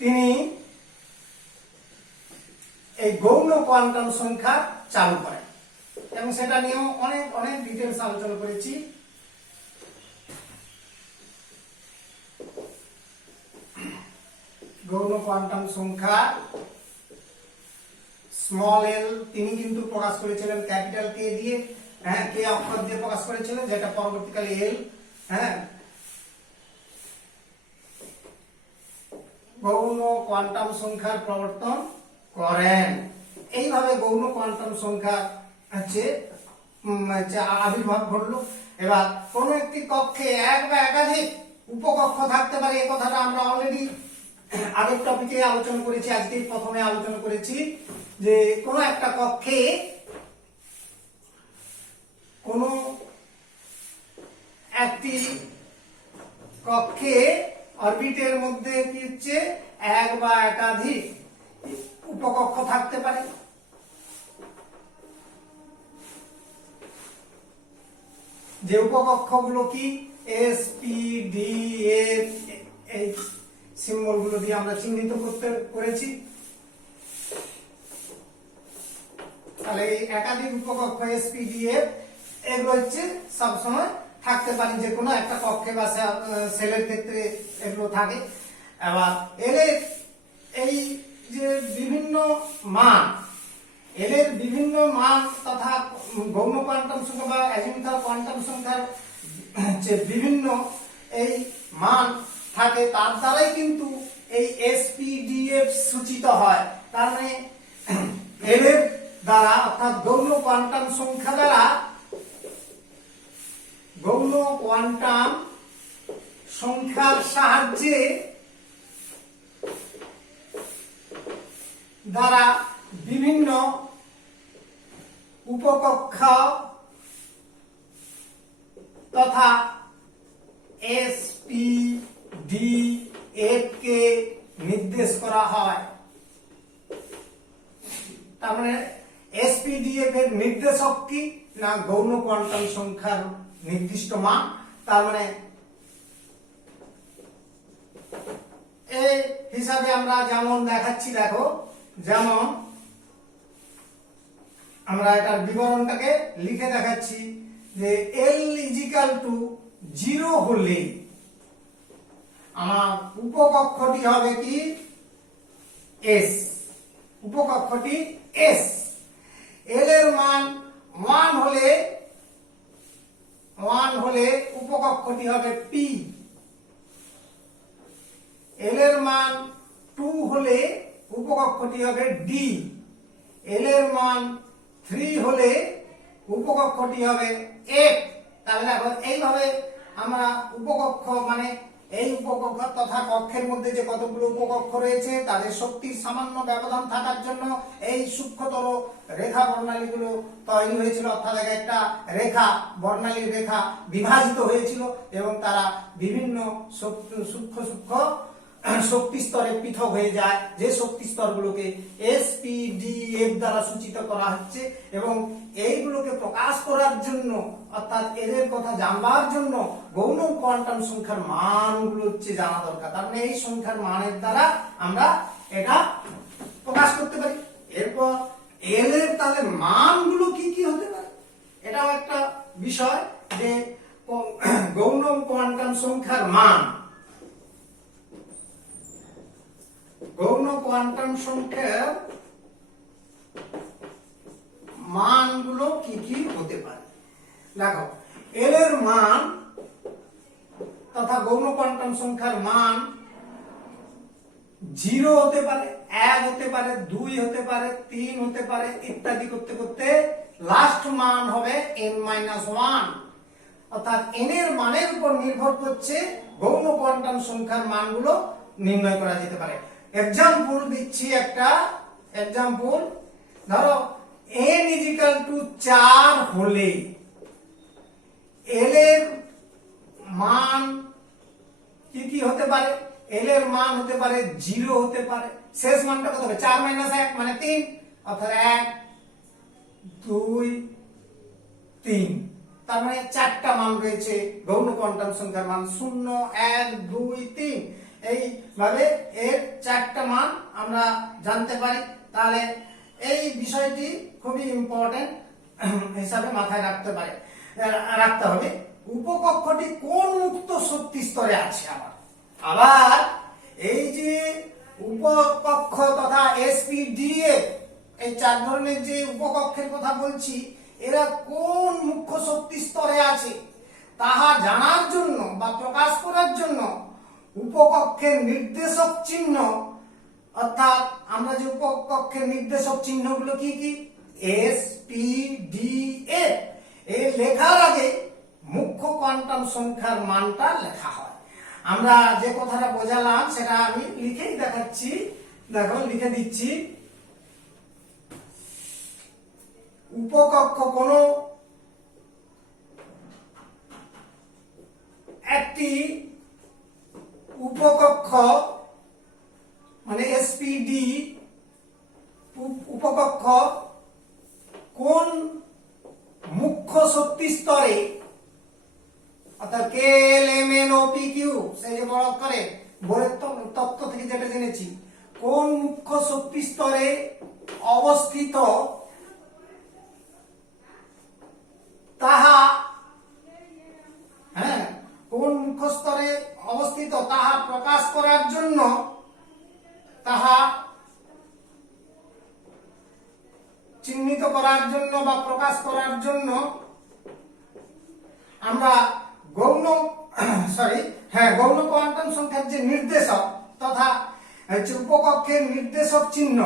তিনি এই গৌণ কোয়ান্টাম সংখ্যা চালু করেন এবং সেটা নিয়েও অনেক অনেক ডিটেলস আলোচনা করেছি। গৌণ কোয়ান্টাম সংখ্যা স্মল এল তিনি কিন্তু প্রকাশ করেছিলেন ক্যাপিটাল কে দিয়ে, হ্যাঁ, কে অক্ষর দিয়ে প্রকাশ করেছিলেন, যেটা পরবর্তীকালে এল, হ্যাঁ, গৌণ কোয়ান্টাম সংখ্যার প্রবর্তন করেন। এইভাবে গৌণ কোয়ান্টাম সংখ্যা হচ্ছে আবির্ভাব ঘটলো। এবার কোন একটি কক্ষে এক বা একাধিক উপকক্ষ থাকতে পারে, এই কথাটা আমরা অলরেডি আগের টপিকে আলোচনা করেছি, আজকে প্রথমে আলোচনা করেছি যে কোন একটা কক্ষে কোন একটি কক্ষে অরবিটের মধ্যে কি হচ্ছে এক বা একাধিক উপকক্ষ থাকতে পারে। যে উপকক্ষগুলো কি এস পি ডি এফ, এই সিম্বল গুলো দিয়ে আমরা চিহ্নিত করেছি। তাহলে এই একাধিক উপকক্ষ এস পি ডি এফ এগুলো হচ্ছে সবসময় থাকতে পারে যে কোনো একটা কক্ষে বা সেলের ক্ষেত্রে এগুলো থাকে। এবার এর এই যে বিভিন্ন মান, এর বিভিন্ন মান তথা গৌণ কোয়ান্টাম সংখ্যা বা অ্যাজিমুথাল কোয়ান্টাম সংখ্যার যে বিভিন্ন এই মান থাকে, তার দ্বারাই কিন্তু এই এসপিডিএফ সূচিত হয়। তার মানে এর দ্বারা অর্থাৎ গৌণ কোয়ান্টাম সংখ্যা দ্বারা, গৌণ কোয়ান্টাম সংখ্যার সাহায্যে দ্বারা বিভিন্ন উপকক্ষ তথা এসপিডিএফ কে নির্দেশ করা হয়। তার মানে এসপিডিএফ এর নির্দেশক কি না গৌণ কোয়ান্টাম সংখ্যার নির্দিষ্ট মান। তার মানে এই হিসাবে আমরা যেমন দেখাচ্ছি, দেখো যেমন আমরা এটার বিবরণটাকে লিখে দেখাচ্ছি যে L = 0 হলে আমার উপকক্ষটি হবে কি S, উপকক্ষটি S। L এর মান 1 হলে উপকক্ষটি হবে P। L এর মান 2 হলে উপকক্ষটি হবে D। L এর মান 3 হলে উপকক্ষটি হবে F। তাহলে দেখো এইভাবে আমরা উপকক্ষ মানে এই উপকক্ষ তথা কক্ষের মধ্যে যে কতগুলো উপকক্ষ রয়েছে তাদের শক্তির সামান্য ব্যবধান থাকার জন্য এই সূক্ষ্মতর রেখা বর্ণালীগুলো তৈরি হয়েছিল, অর্থাৎ একটা রেখা বর্ণালীর রেখা বিভাজিত হয়েছিল এবং তারা বিভিন্ন সূক্ষ্ম শক্তি স্তরে পৃথক হয়ে যায়, যে শক্তি স্তরগুলোকে এসপিডিএফ দ্বারা সূচিত করা হচ্ছে। এবং এইগুলোকে প্রকাশ করার জন্য অর্থাৎ এদের কথা জানবার জন্য গৌণ কোয়ান্টাম সংখ্যার মানগুলো হচ্ছে জানা দরকার। তার মানে এই সংখ্যার মানের দ্বারা আমরা এটা প্রকাশ করতে পারি। এরপর এল এর তাহলে মানগুলো কি কি হতে পারে, এটাও একটা বিষয় যে গৌণ কোয়ান্টাম সংখ্যার মান, গৌণ কোয়ান্টাম সংখ্যার মানগুলো কি কি হতে পারে। দেখো এল এর মান তথা গৌণ কোয়ান্টাম সংখ্যার মান 0 হতে পারে, 1 হতে পারে, 2 হতে পারে, 3 হতে পারে, ইত্যাদি করতে করতে লাস্ট মান হবে n-1। অর্থাৎ n এর মানের উপর নির্ভর করছে গৌণ কোয়ান্টাম সংখ্যার মানগুলো নির্ণয় করা যেতে পারে। এক্সাম্পল দিচ্ছি একটা এক্সাম্পল, ধরো n = 4 হলে l এর মান কি কি হতে পারে, l এর মান হতে পারে 0 হতে পারে, শেষ মানটা কত হবে 4 - 1 মানে 3, অর্থাৎ 1 2 3, তার মানে 4টা মান রয়েছে গৌণ কোয়ান্টাম সংখ্যার মান 0 1 2 3, এইভাবে এর 4টা মান আমরা জানতে পারি। তাহলে এই বিষয়টি খুবই ইম্পর্টেন্ট হিসাবে মাথায় রাখতে হবে। উপকক্ষটি কোন মুক্ত শক্তি স্তরে আছে, আবার এই যে উপকক্ষ তথা sp-df এই 4 ধরনের যে উপকক্ষের কথা বলছি, এরা কোন মুখ্য শক্তি স্তরে আছে তাহা জানার জন্য বা প্রকাশ করার জন্য উপকক্ষের নির্দেশক চিহ্ন, অর্থাৎ আমরা যে উপকক্ষের নির্দেশক চিহ্নগুলো কি কি, sp-df এই লেখার আগে মুখ্য কোয়ান্টাম সংখ্যার মানটা লেখা হয়। আমরা যে কথাটা বোঝালাম সেটা আমি লিখেই দেখাচ্ছি, দেখো লিখে দিচ্ছি। উপকক্ষ কোন একটি উপকক্ষ মানে SPD উপকক্ষ কোন মুখ্য শক্তি স্তরে, অর্থাৎ KLMNOPQ সেই যে বড় করে বোরের তত্ত্ব থেকে যেটা জেনেছি, কোন মুখ্য শক্তি স্তরে অবস্থিত তাহা কোন মুখ্য স্তরে অবস্থিত তাহা প্রকাশ করার জন্য, তাহা চিহ্নিত করার জন্য বা প্রকাশ করার জন্য আমরা গৌণ কোয়ান্টাম সংখ্যার যে নির্দেশক তথা উপকক্ষের নির্দেশক চিহ্ন,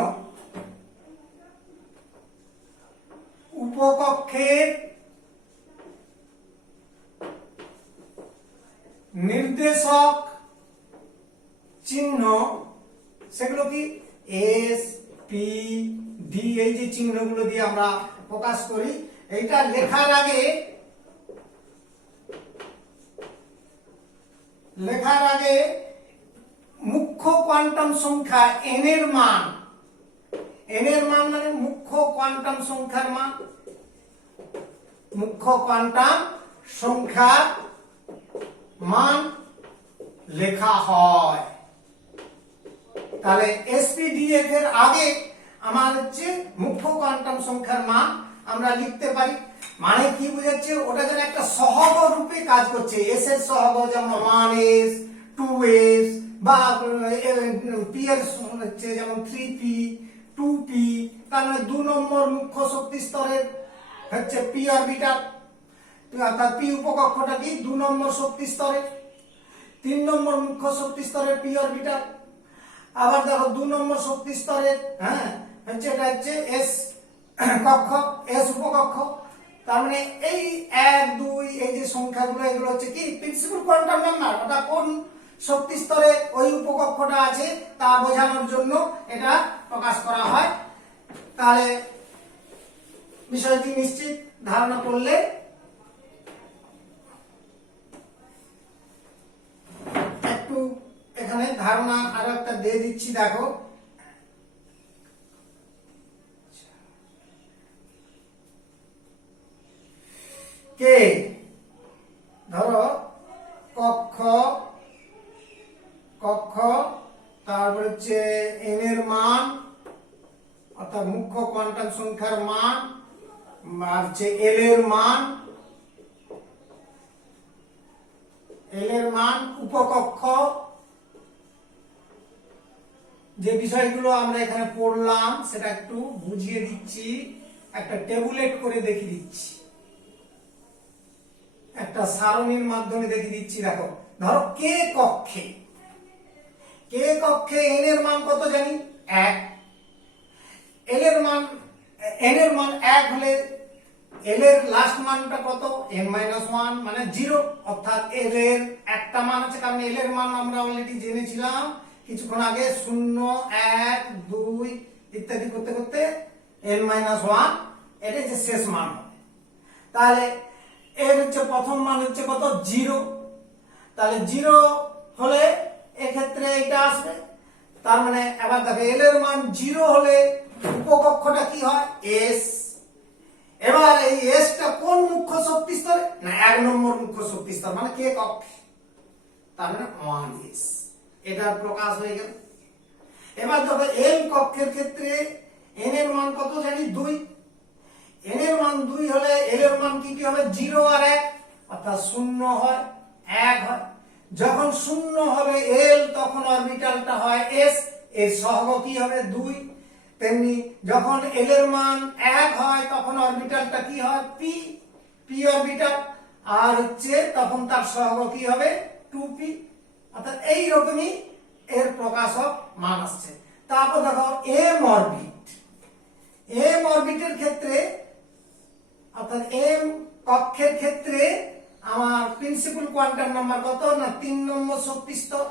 উপকক্ষের নির্দেশক চিহ্ন সেগুলো কি SP-D এই যে চিহ্নগুলো দিয়ে আমরা প্রকাশ করি, এইটা লেখার আগে মুখ্য কোয়ান্টাম সংখ্যা n এর মান মানে মুখ্য কোয়ান্টাম সংখ্যার মান, মুখ্য কোয়ান্টাম সংখ্যার মান লেখা হয়। তাহলে SP-DF এর আগে আমার হচ্ছে মুখ্য কোয়ান্টাম সংখ্যার মান আমরা লিখতে পারি। মানে কি বোঝাচ্ছে, ওটা যেন একটা সহগ রূপে কাজ করছে, s এর সহগ যেমন 1s 2s বা p এর হচ্ছে যেমন 3p 2p, তার মানে 2 নম্বর মুখ্য শক্তি স্তরের হচ্ছে p অরবিটাল, অর্থাৎ p উপকক্ষটা কি 2 নম্বর শক্তি স্তরে, 3 নম্বর মুখ্য শক্তি স্তরের p অরবিটাল। আবার দেখো 2 নম্বর শক্তি স্তরের হচ্ছে এটা হচ্ছে s কক্ষ, s উপকক্ষ। তার মানে এই 1 2 এই যে সংখ্যাগুলো এগুলো হচ্ছে কি প্রিন্সিপাল কোয়ান্টাম নাম্বার, ওটা কোন শক্তি স্তরে ওই উপকক্ষটা আছে তা বোঝানোর জন্য এটা প্রকাশ করা হয়। তাহলে বিষয়টি নিশ্চিত ধারণা করলে একটু এখানে ধারণা আরো একটা দিয়ে দিচ্ছি। দেখো কে ধরো কক্ষ তারপর হচ্ছে n এর মান অর্থাৎ মুখ্য কোয়ান্টাম সংখ্যার মান আর হচ্ছে এল এর মান, উপকক্ষ, যে বিষয়গুলো আমরা এখানে পড়লাম সেটা একটু বুঝিয়ে দিচ্ছি, একটা টেবুলেট করে দেখিয়ে দিচ্ছি, একটা সারণীর মাধ্যমে দেখিয়ে দিচ্ছি। দেখো, ধরো কে কক্ষে এন এর মান কত জানি 1, এল এর মান এন এর মান 1 হলে এল এর লাস্ট মানটা কত n-1 মানে 0, অর্থাৎ এল এর একটা মান আছে, কারণ এল এর মান আমরা অলরেডি জেনেছিলাম কিছুক্ষণ আগে, 0 1 2 ইত্যাদি করতে করতে n-1 এটা হচ্ছে শেষ মান হবে। তাহলে এর হচ্ছে প্রথম মান হচ্ছে কত 0, তাহলে 0 হলে এক্ষেত্রে এটা আসবে। তার মানে এবার দেখো এল এর মান 0 হলে উপকক্ষটা কি হয় s। এবার এই s টা কোন মুখ্য শক্তি স্তরে, না 1 নম্বর মুখ্য শক্তি স্তর, মানে কে কক্ষে, তার মানে 1s, এটা প্রকাশ হয়ে গেল। এবার দেখো n কক্ষের ক্ষেত্রে n এর মান কত জানি 2, n এর মান 2 হলে l এর মান কি হবে 0 আর 1, অর্থাৎ 0 হয় 1 হয়। যখন 0 হবে l তখন অরবিটালটা হয় s, এর সহগ কি হবে 2। তেমনি যখন l এর মান 1 হয় তখন অরবিটালটা কি হয় p অরবিটাল, আর হচ্ছে তখন তার সহগ কি হবে 2p, অর্থাৎ এই রকমই এর প্রকাশক মান আসছে। তারপর দেখো m অরবিটের ক্ষেত্রে, অর্থাৎ m কক্ষের ক্ষেত্রে আমার প্রিন্সিপাল কোয়ান্টাম নাম্বার কত, না 3 নম্বর শক্তি স্তর।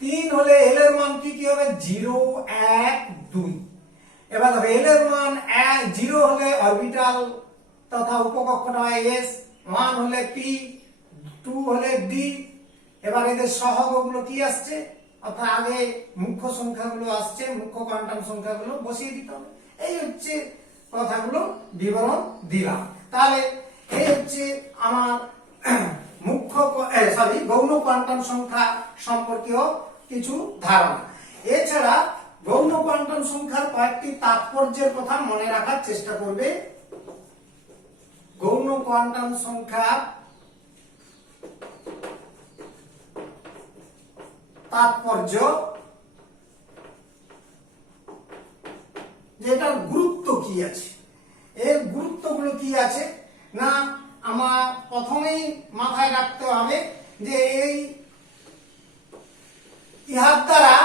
3 হলে l এর মান কি হবে 0 1 2। এবার দেখো l এর মান 0 হলে অরবিটাল তথা উপকক্ষটা হয় s, 1 হলে p, 2 হলে d। এবার এদের সহগগুলো কি আসছে, অর্থাৎ আগে মুখ্য সংখ্যাগুলো আসছে, মুখ্য কোয়ান্টাম সংখ্যাগুলো বসিয়ে দিতে হবে। এই হচ্ছে কথাগুলো বিবরণ দিলাম। তাহলে এই হচ্ছে আমার গৌণ কোয়ান্টাম সংখ্যা সম্পর্কীয় কিছু ধারণা। এছাড়া গৌণ কোয়ান্টাম সংখ্যার কয়েকটি তাৎপর্যের কথা মনে রাখার চেষ্টা করবে। গৌণ কোয়ান্টাম সংখ্যা তাৎপর্য, যেটার গুরুত্ব কি আছে, এর গুরুত্বগুলো কি আছে, না আমার প্রথমেই মাথায় রাখতে হবে যে এই ইহার দ্বারা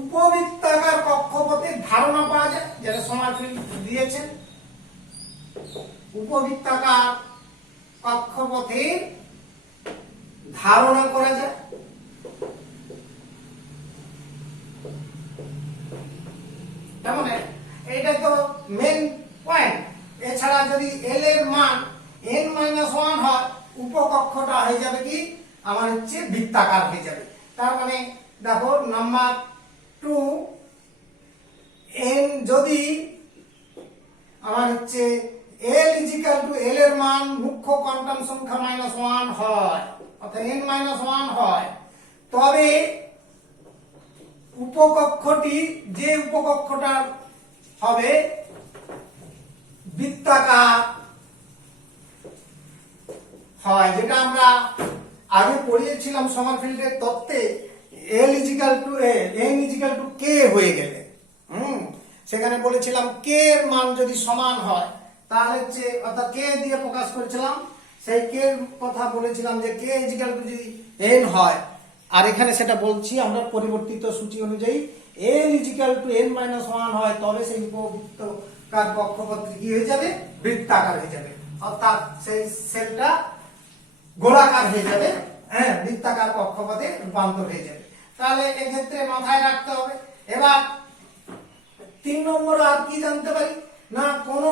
উপবৃত্তাকার কক্ষপথের ধারণা পাওয়া যায়, যেটা সমারফিল্ড দিয়েছেন। উপবৃত্তাকার কক্ষপথের ধারণা করা যায়। কেমন, এইটা তো মেন পয়েন্ট। এছাড়া যদি এল এর মান n-1 হয়, উপকক্ষটা হয়ে যাবে কি আমার হচ্ছে বৃত্তাকার হয়ে যাবে। তার মানে দেখো নাম্বার 2, n যদি আমার হচ্ছে l এর মান মুখ্য কোয়ান্টাম সংখ্যা -1 হয়, অর্থাৎ n-1 হয়, তবে উপকক্ষটি, যে উপকক্ষটা হবে বৃত্তাকার হয়, যেটা আমরা আগে পড়িয়েছিলাম সমারফিল্ডের তত্ত্বে, n=k হয়ে গেলে, সেখানে বলেছিলাম k এর মান যদি সমান হয় তাহলে হচ্ছে, অর্থাৎ k দিয়ে প্রকাশ করেছিলাম, সেই k এর কথা বলেছিলাম যে k যদি n হয়, আর এখানে সেটা বলছি আমরা পরিবর্তিত সূচি অনুযায়ী n=n-1 হয়, তবে সেই উপবৃত্তাকার কক্ষপথটি কি হয়ে যাবে, বৃত্তাকার হয়ে যাবে, অর্থাৎ সেই সেলটা গোলাকার হয়ে যাবে, বৃত্তাকার কক্ষপথে রূপান্তর হয়ে যাবে। তাহলে এক্ষেত্রে মাথায় রাখতে হবে। এবার 3 নম্বর আর কি জানতে পারি, না কোন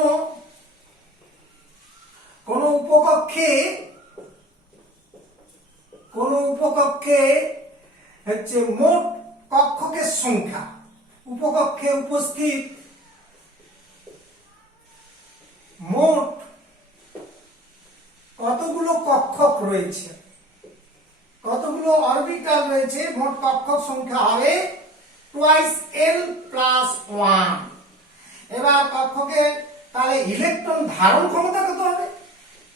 উপকক্ষে হচ্ছে মোট কক্ষকের সংখ্যা, উপকক্ষে উপস্থিত মোট কতগুলো কক্ষক রয়েছে, কতগুলো অরবিটাল রয়েছে, মোট কক্ষক সংখ্যা হবে টুয়াইস এল প্লাস 1। এবার কক্ষকে তাহলে ইলেকট্রন ধারণ ক্ষমতা কত হবে?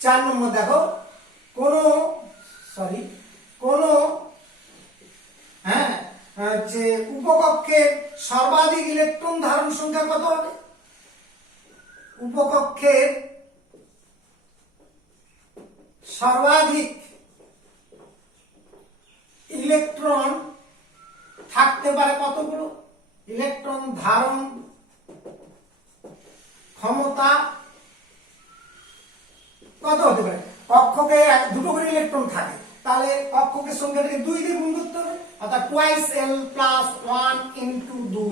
4 নম্বর দেখো, কোন যে উপকক্ষের সর্বাধিক ইলেকট্রন ধারণ সংখ্যা কত হবে? উপকক্ষের সর্বাধিক ইলেকট্রন থাকতে পারে কতগুলো? ইলেকট্রন ধারণ ক্ষমতা কত হতে পারে? কক্ষকে দুটো করে ইলেকট্রন থাকে, তাহলে কক্ষকের সংখ্যাটাকে 2 দিয়ে গুণ করতে হবে, অর্থাৎ টুয়াইস এল প্লাস 1 ইনটু 2।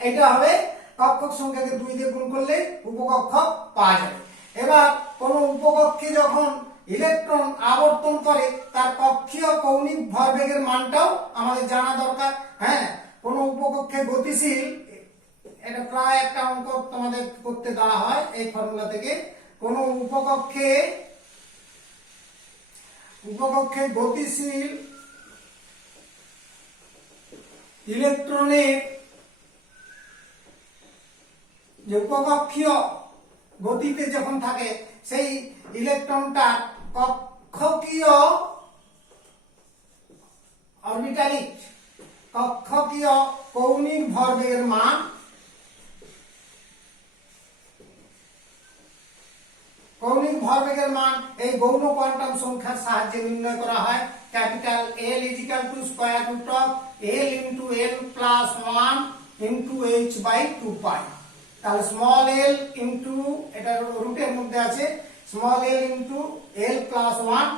এটা হবে কক্ষক সংখ্যাকে 2 দিয়ে গুণ করলে উপকক্ষক পাওয়া যাবে। এবার কোন উপকক্ষে যখন ইলেকট্রন আবর্তন করে তার কক্ষীয় কৌণিক ভরবেগের মানটাও আমাদের জানা দরকার। কোন উপকক্ষে গতিশীল, এটা প্রায় একটা অঙ্ক তোমাদের করতে দেওয়া হয় এই ফর্মুলা থেকে। কোন উপকক্ষে গতিশীল ইলেকট্রনের যে উপকক্ষীয় গতিতে যখন থাকে সেই ইলেকট্রনটা কক্ষীয় অরবিটালিক কক্ষীয় কৌণিক ভরবেগের মান এই গৌণ কোয়ান্টাম সংখ্যার সাহায্যে নির্ণয় করা হয়। Capital L is equal to square root of L into L plus 1 into h by 2 pi. তাহলে স্মল l ইনটু, এটা রুটের মধ্যে আছে, small l into L plus 1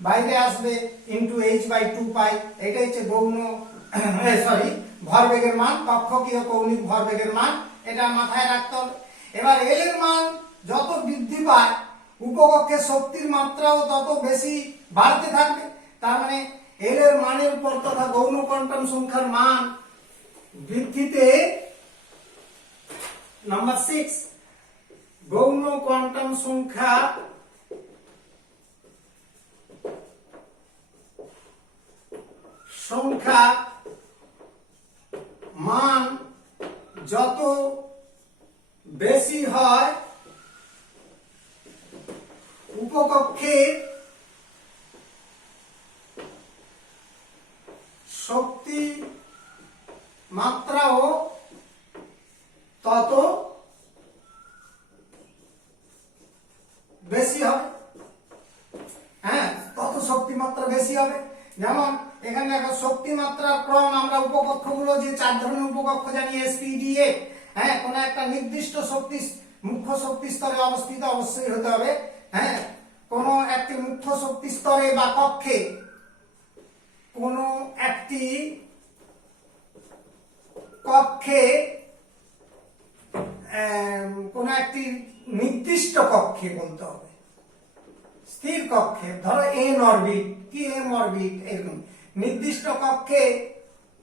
বাইরে আসবে ইনটু h বাই 2 পাই। এটা হচ্ছে গৌণ ভরবেগের মান, কক্ষীয় কৌণিক ভরবেগের মান। এটা মাথায় রাখতে হবে। এবার L এর মান যত বৃদ্ধি পায় উপকক্ষের শক্তির মাত্রাও তত বেশি বাড়তে থাকবে। তার মানে L এর মানের উপর তথা গৌণ কোয়ান্টাম সংখ্যার মান বৃদ্ধিতে, নাম্বার 6, গৌণ কোয়ান্টাম সংখ্যা মান যত বেশি হয় উপকক্ষের শক্তি মাত্রাও তত বেশি হবে। তত শক্তি মাত্রা বেশি হবে। যেমন এখানে একটা শক্তি মাত্রার ক্রম, আমরা উপকক্ষগুলো যে 4 ধরনের উপকক্ষ জানি, SPDA, কোন একটা নির্দিষ্ট শক্তি মুখ্য শক্তি স্তরে অবস্থিত অবশ্যই হতে হবে। কোন একটি মুখ্য শক্তি স্তরে বা কক্ষে কোন একটি নির্দিষ্ট কক্ষে বলতে হবে, স্থির কক্ষে, ধরো n অরবিট কি m অরবিট, এরকম নির্দিষ্ট কক্ষে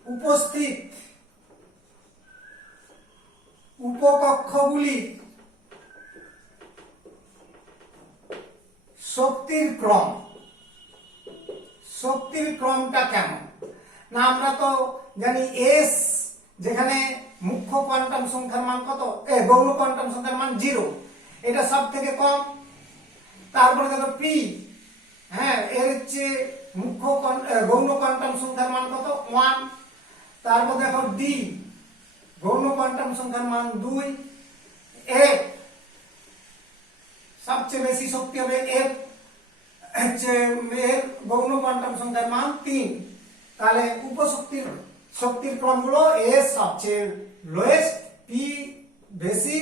উপস্থিত উপকক্ষগুলি শক্তির ক্রমটা কেমন? না, আমরা তো জানি S, যেখানে মুখ্য কোয়ান্টাম সংখ্যার মান কত, গৌণ কোয়ান্টাম সংখ্যার মান 0, এটা সব থেকে কম। তারপরে দেখো P, এর হচ্ছে মুখ্য গৌণ কোয়ান্টাম সংখ্যার মান কত, 1। তারপর দেখো D, গৌণ কোয়ান্টাম সংখ্যার মান 2। F, সবচেয়ে বেশি শক্তি হবে F, এর গৌণ কোয়ান্টাম সংখ্যার মান 3। তাহলে শক্তির ক্রমগুলো S সবচেয়ে লোয়েস্ট, P বেশি,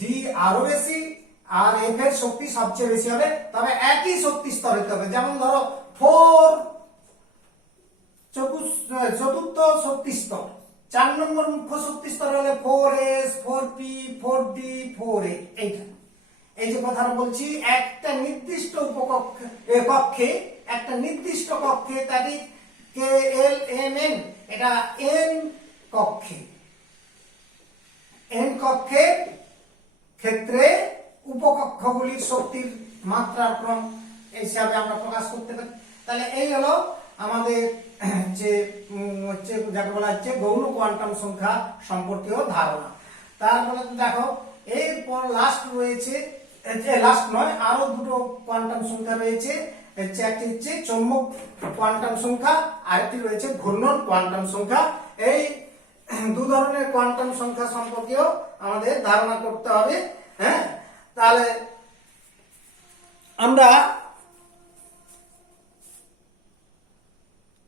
D আরো বেশি, আর F এর শক্তি সবচেয়ে বেশি হবে। তবে একই শক্তি স্তর হতে হবে। যেমন ধরো 4 চতুর্থ শক্তি স্তর, 4 নম্বর মুখ্য শক্তি স্তর হলে 4S, 4P, 4D, 4A। এই যে কথাটা বলছি, একটা নির্দিষ্ট কক্ষে তাকে KLMN, এটা n কক্ষের ক্ষেত্রে উপকক্ষগুলির শক্তির মাত্রার ক্রম হিসাবে আমরা প্রকাশ করতে পারি। তাহলে এই হলো আমাদের হচ্ছে যাকে বলা হচ্ছে গৌণ কোয়ান্টাম সংখ্যা সম্পর্কীয় ধারণা। তারপরে দেখো এরপর লাস্ট রয়েছে, লাস্ট নয় আরো দুটো কোয়ান্টাম সংখ্যা রয়েছে, একটি হচ্ছে চৌম্বক কোয়ান্টাম সংখ্যা, আরেকটি রয়েছে ঘূর্ণন কোয়ান্টাম সংখ্যা। এই দু ধরনের কোয়ান্টাম সংখ্যা সম্পর্কেও আমাদের ধারণা করতে হবে। হ্যাঁ, তাহলে আমরা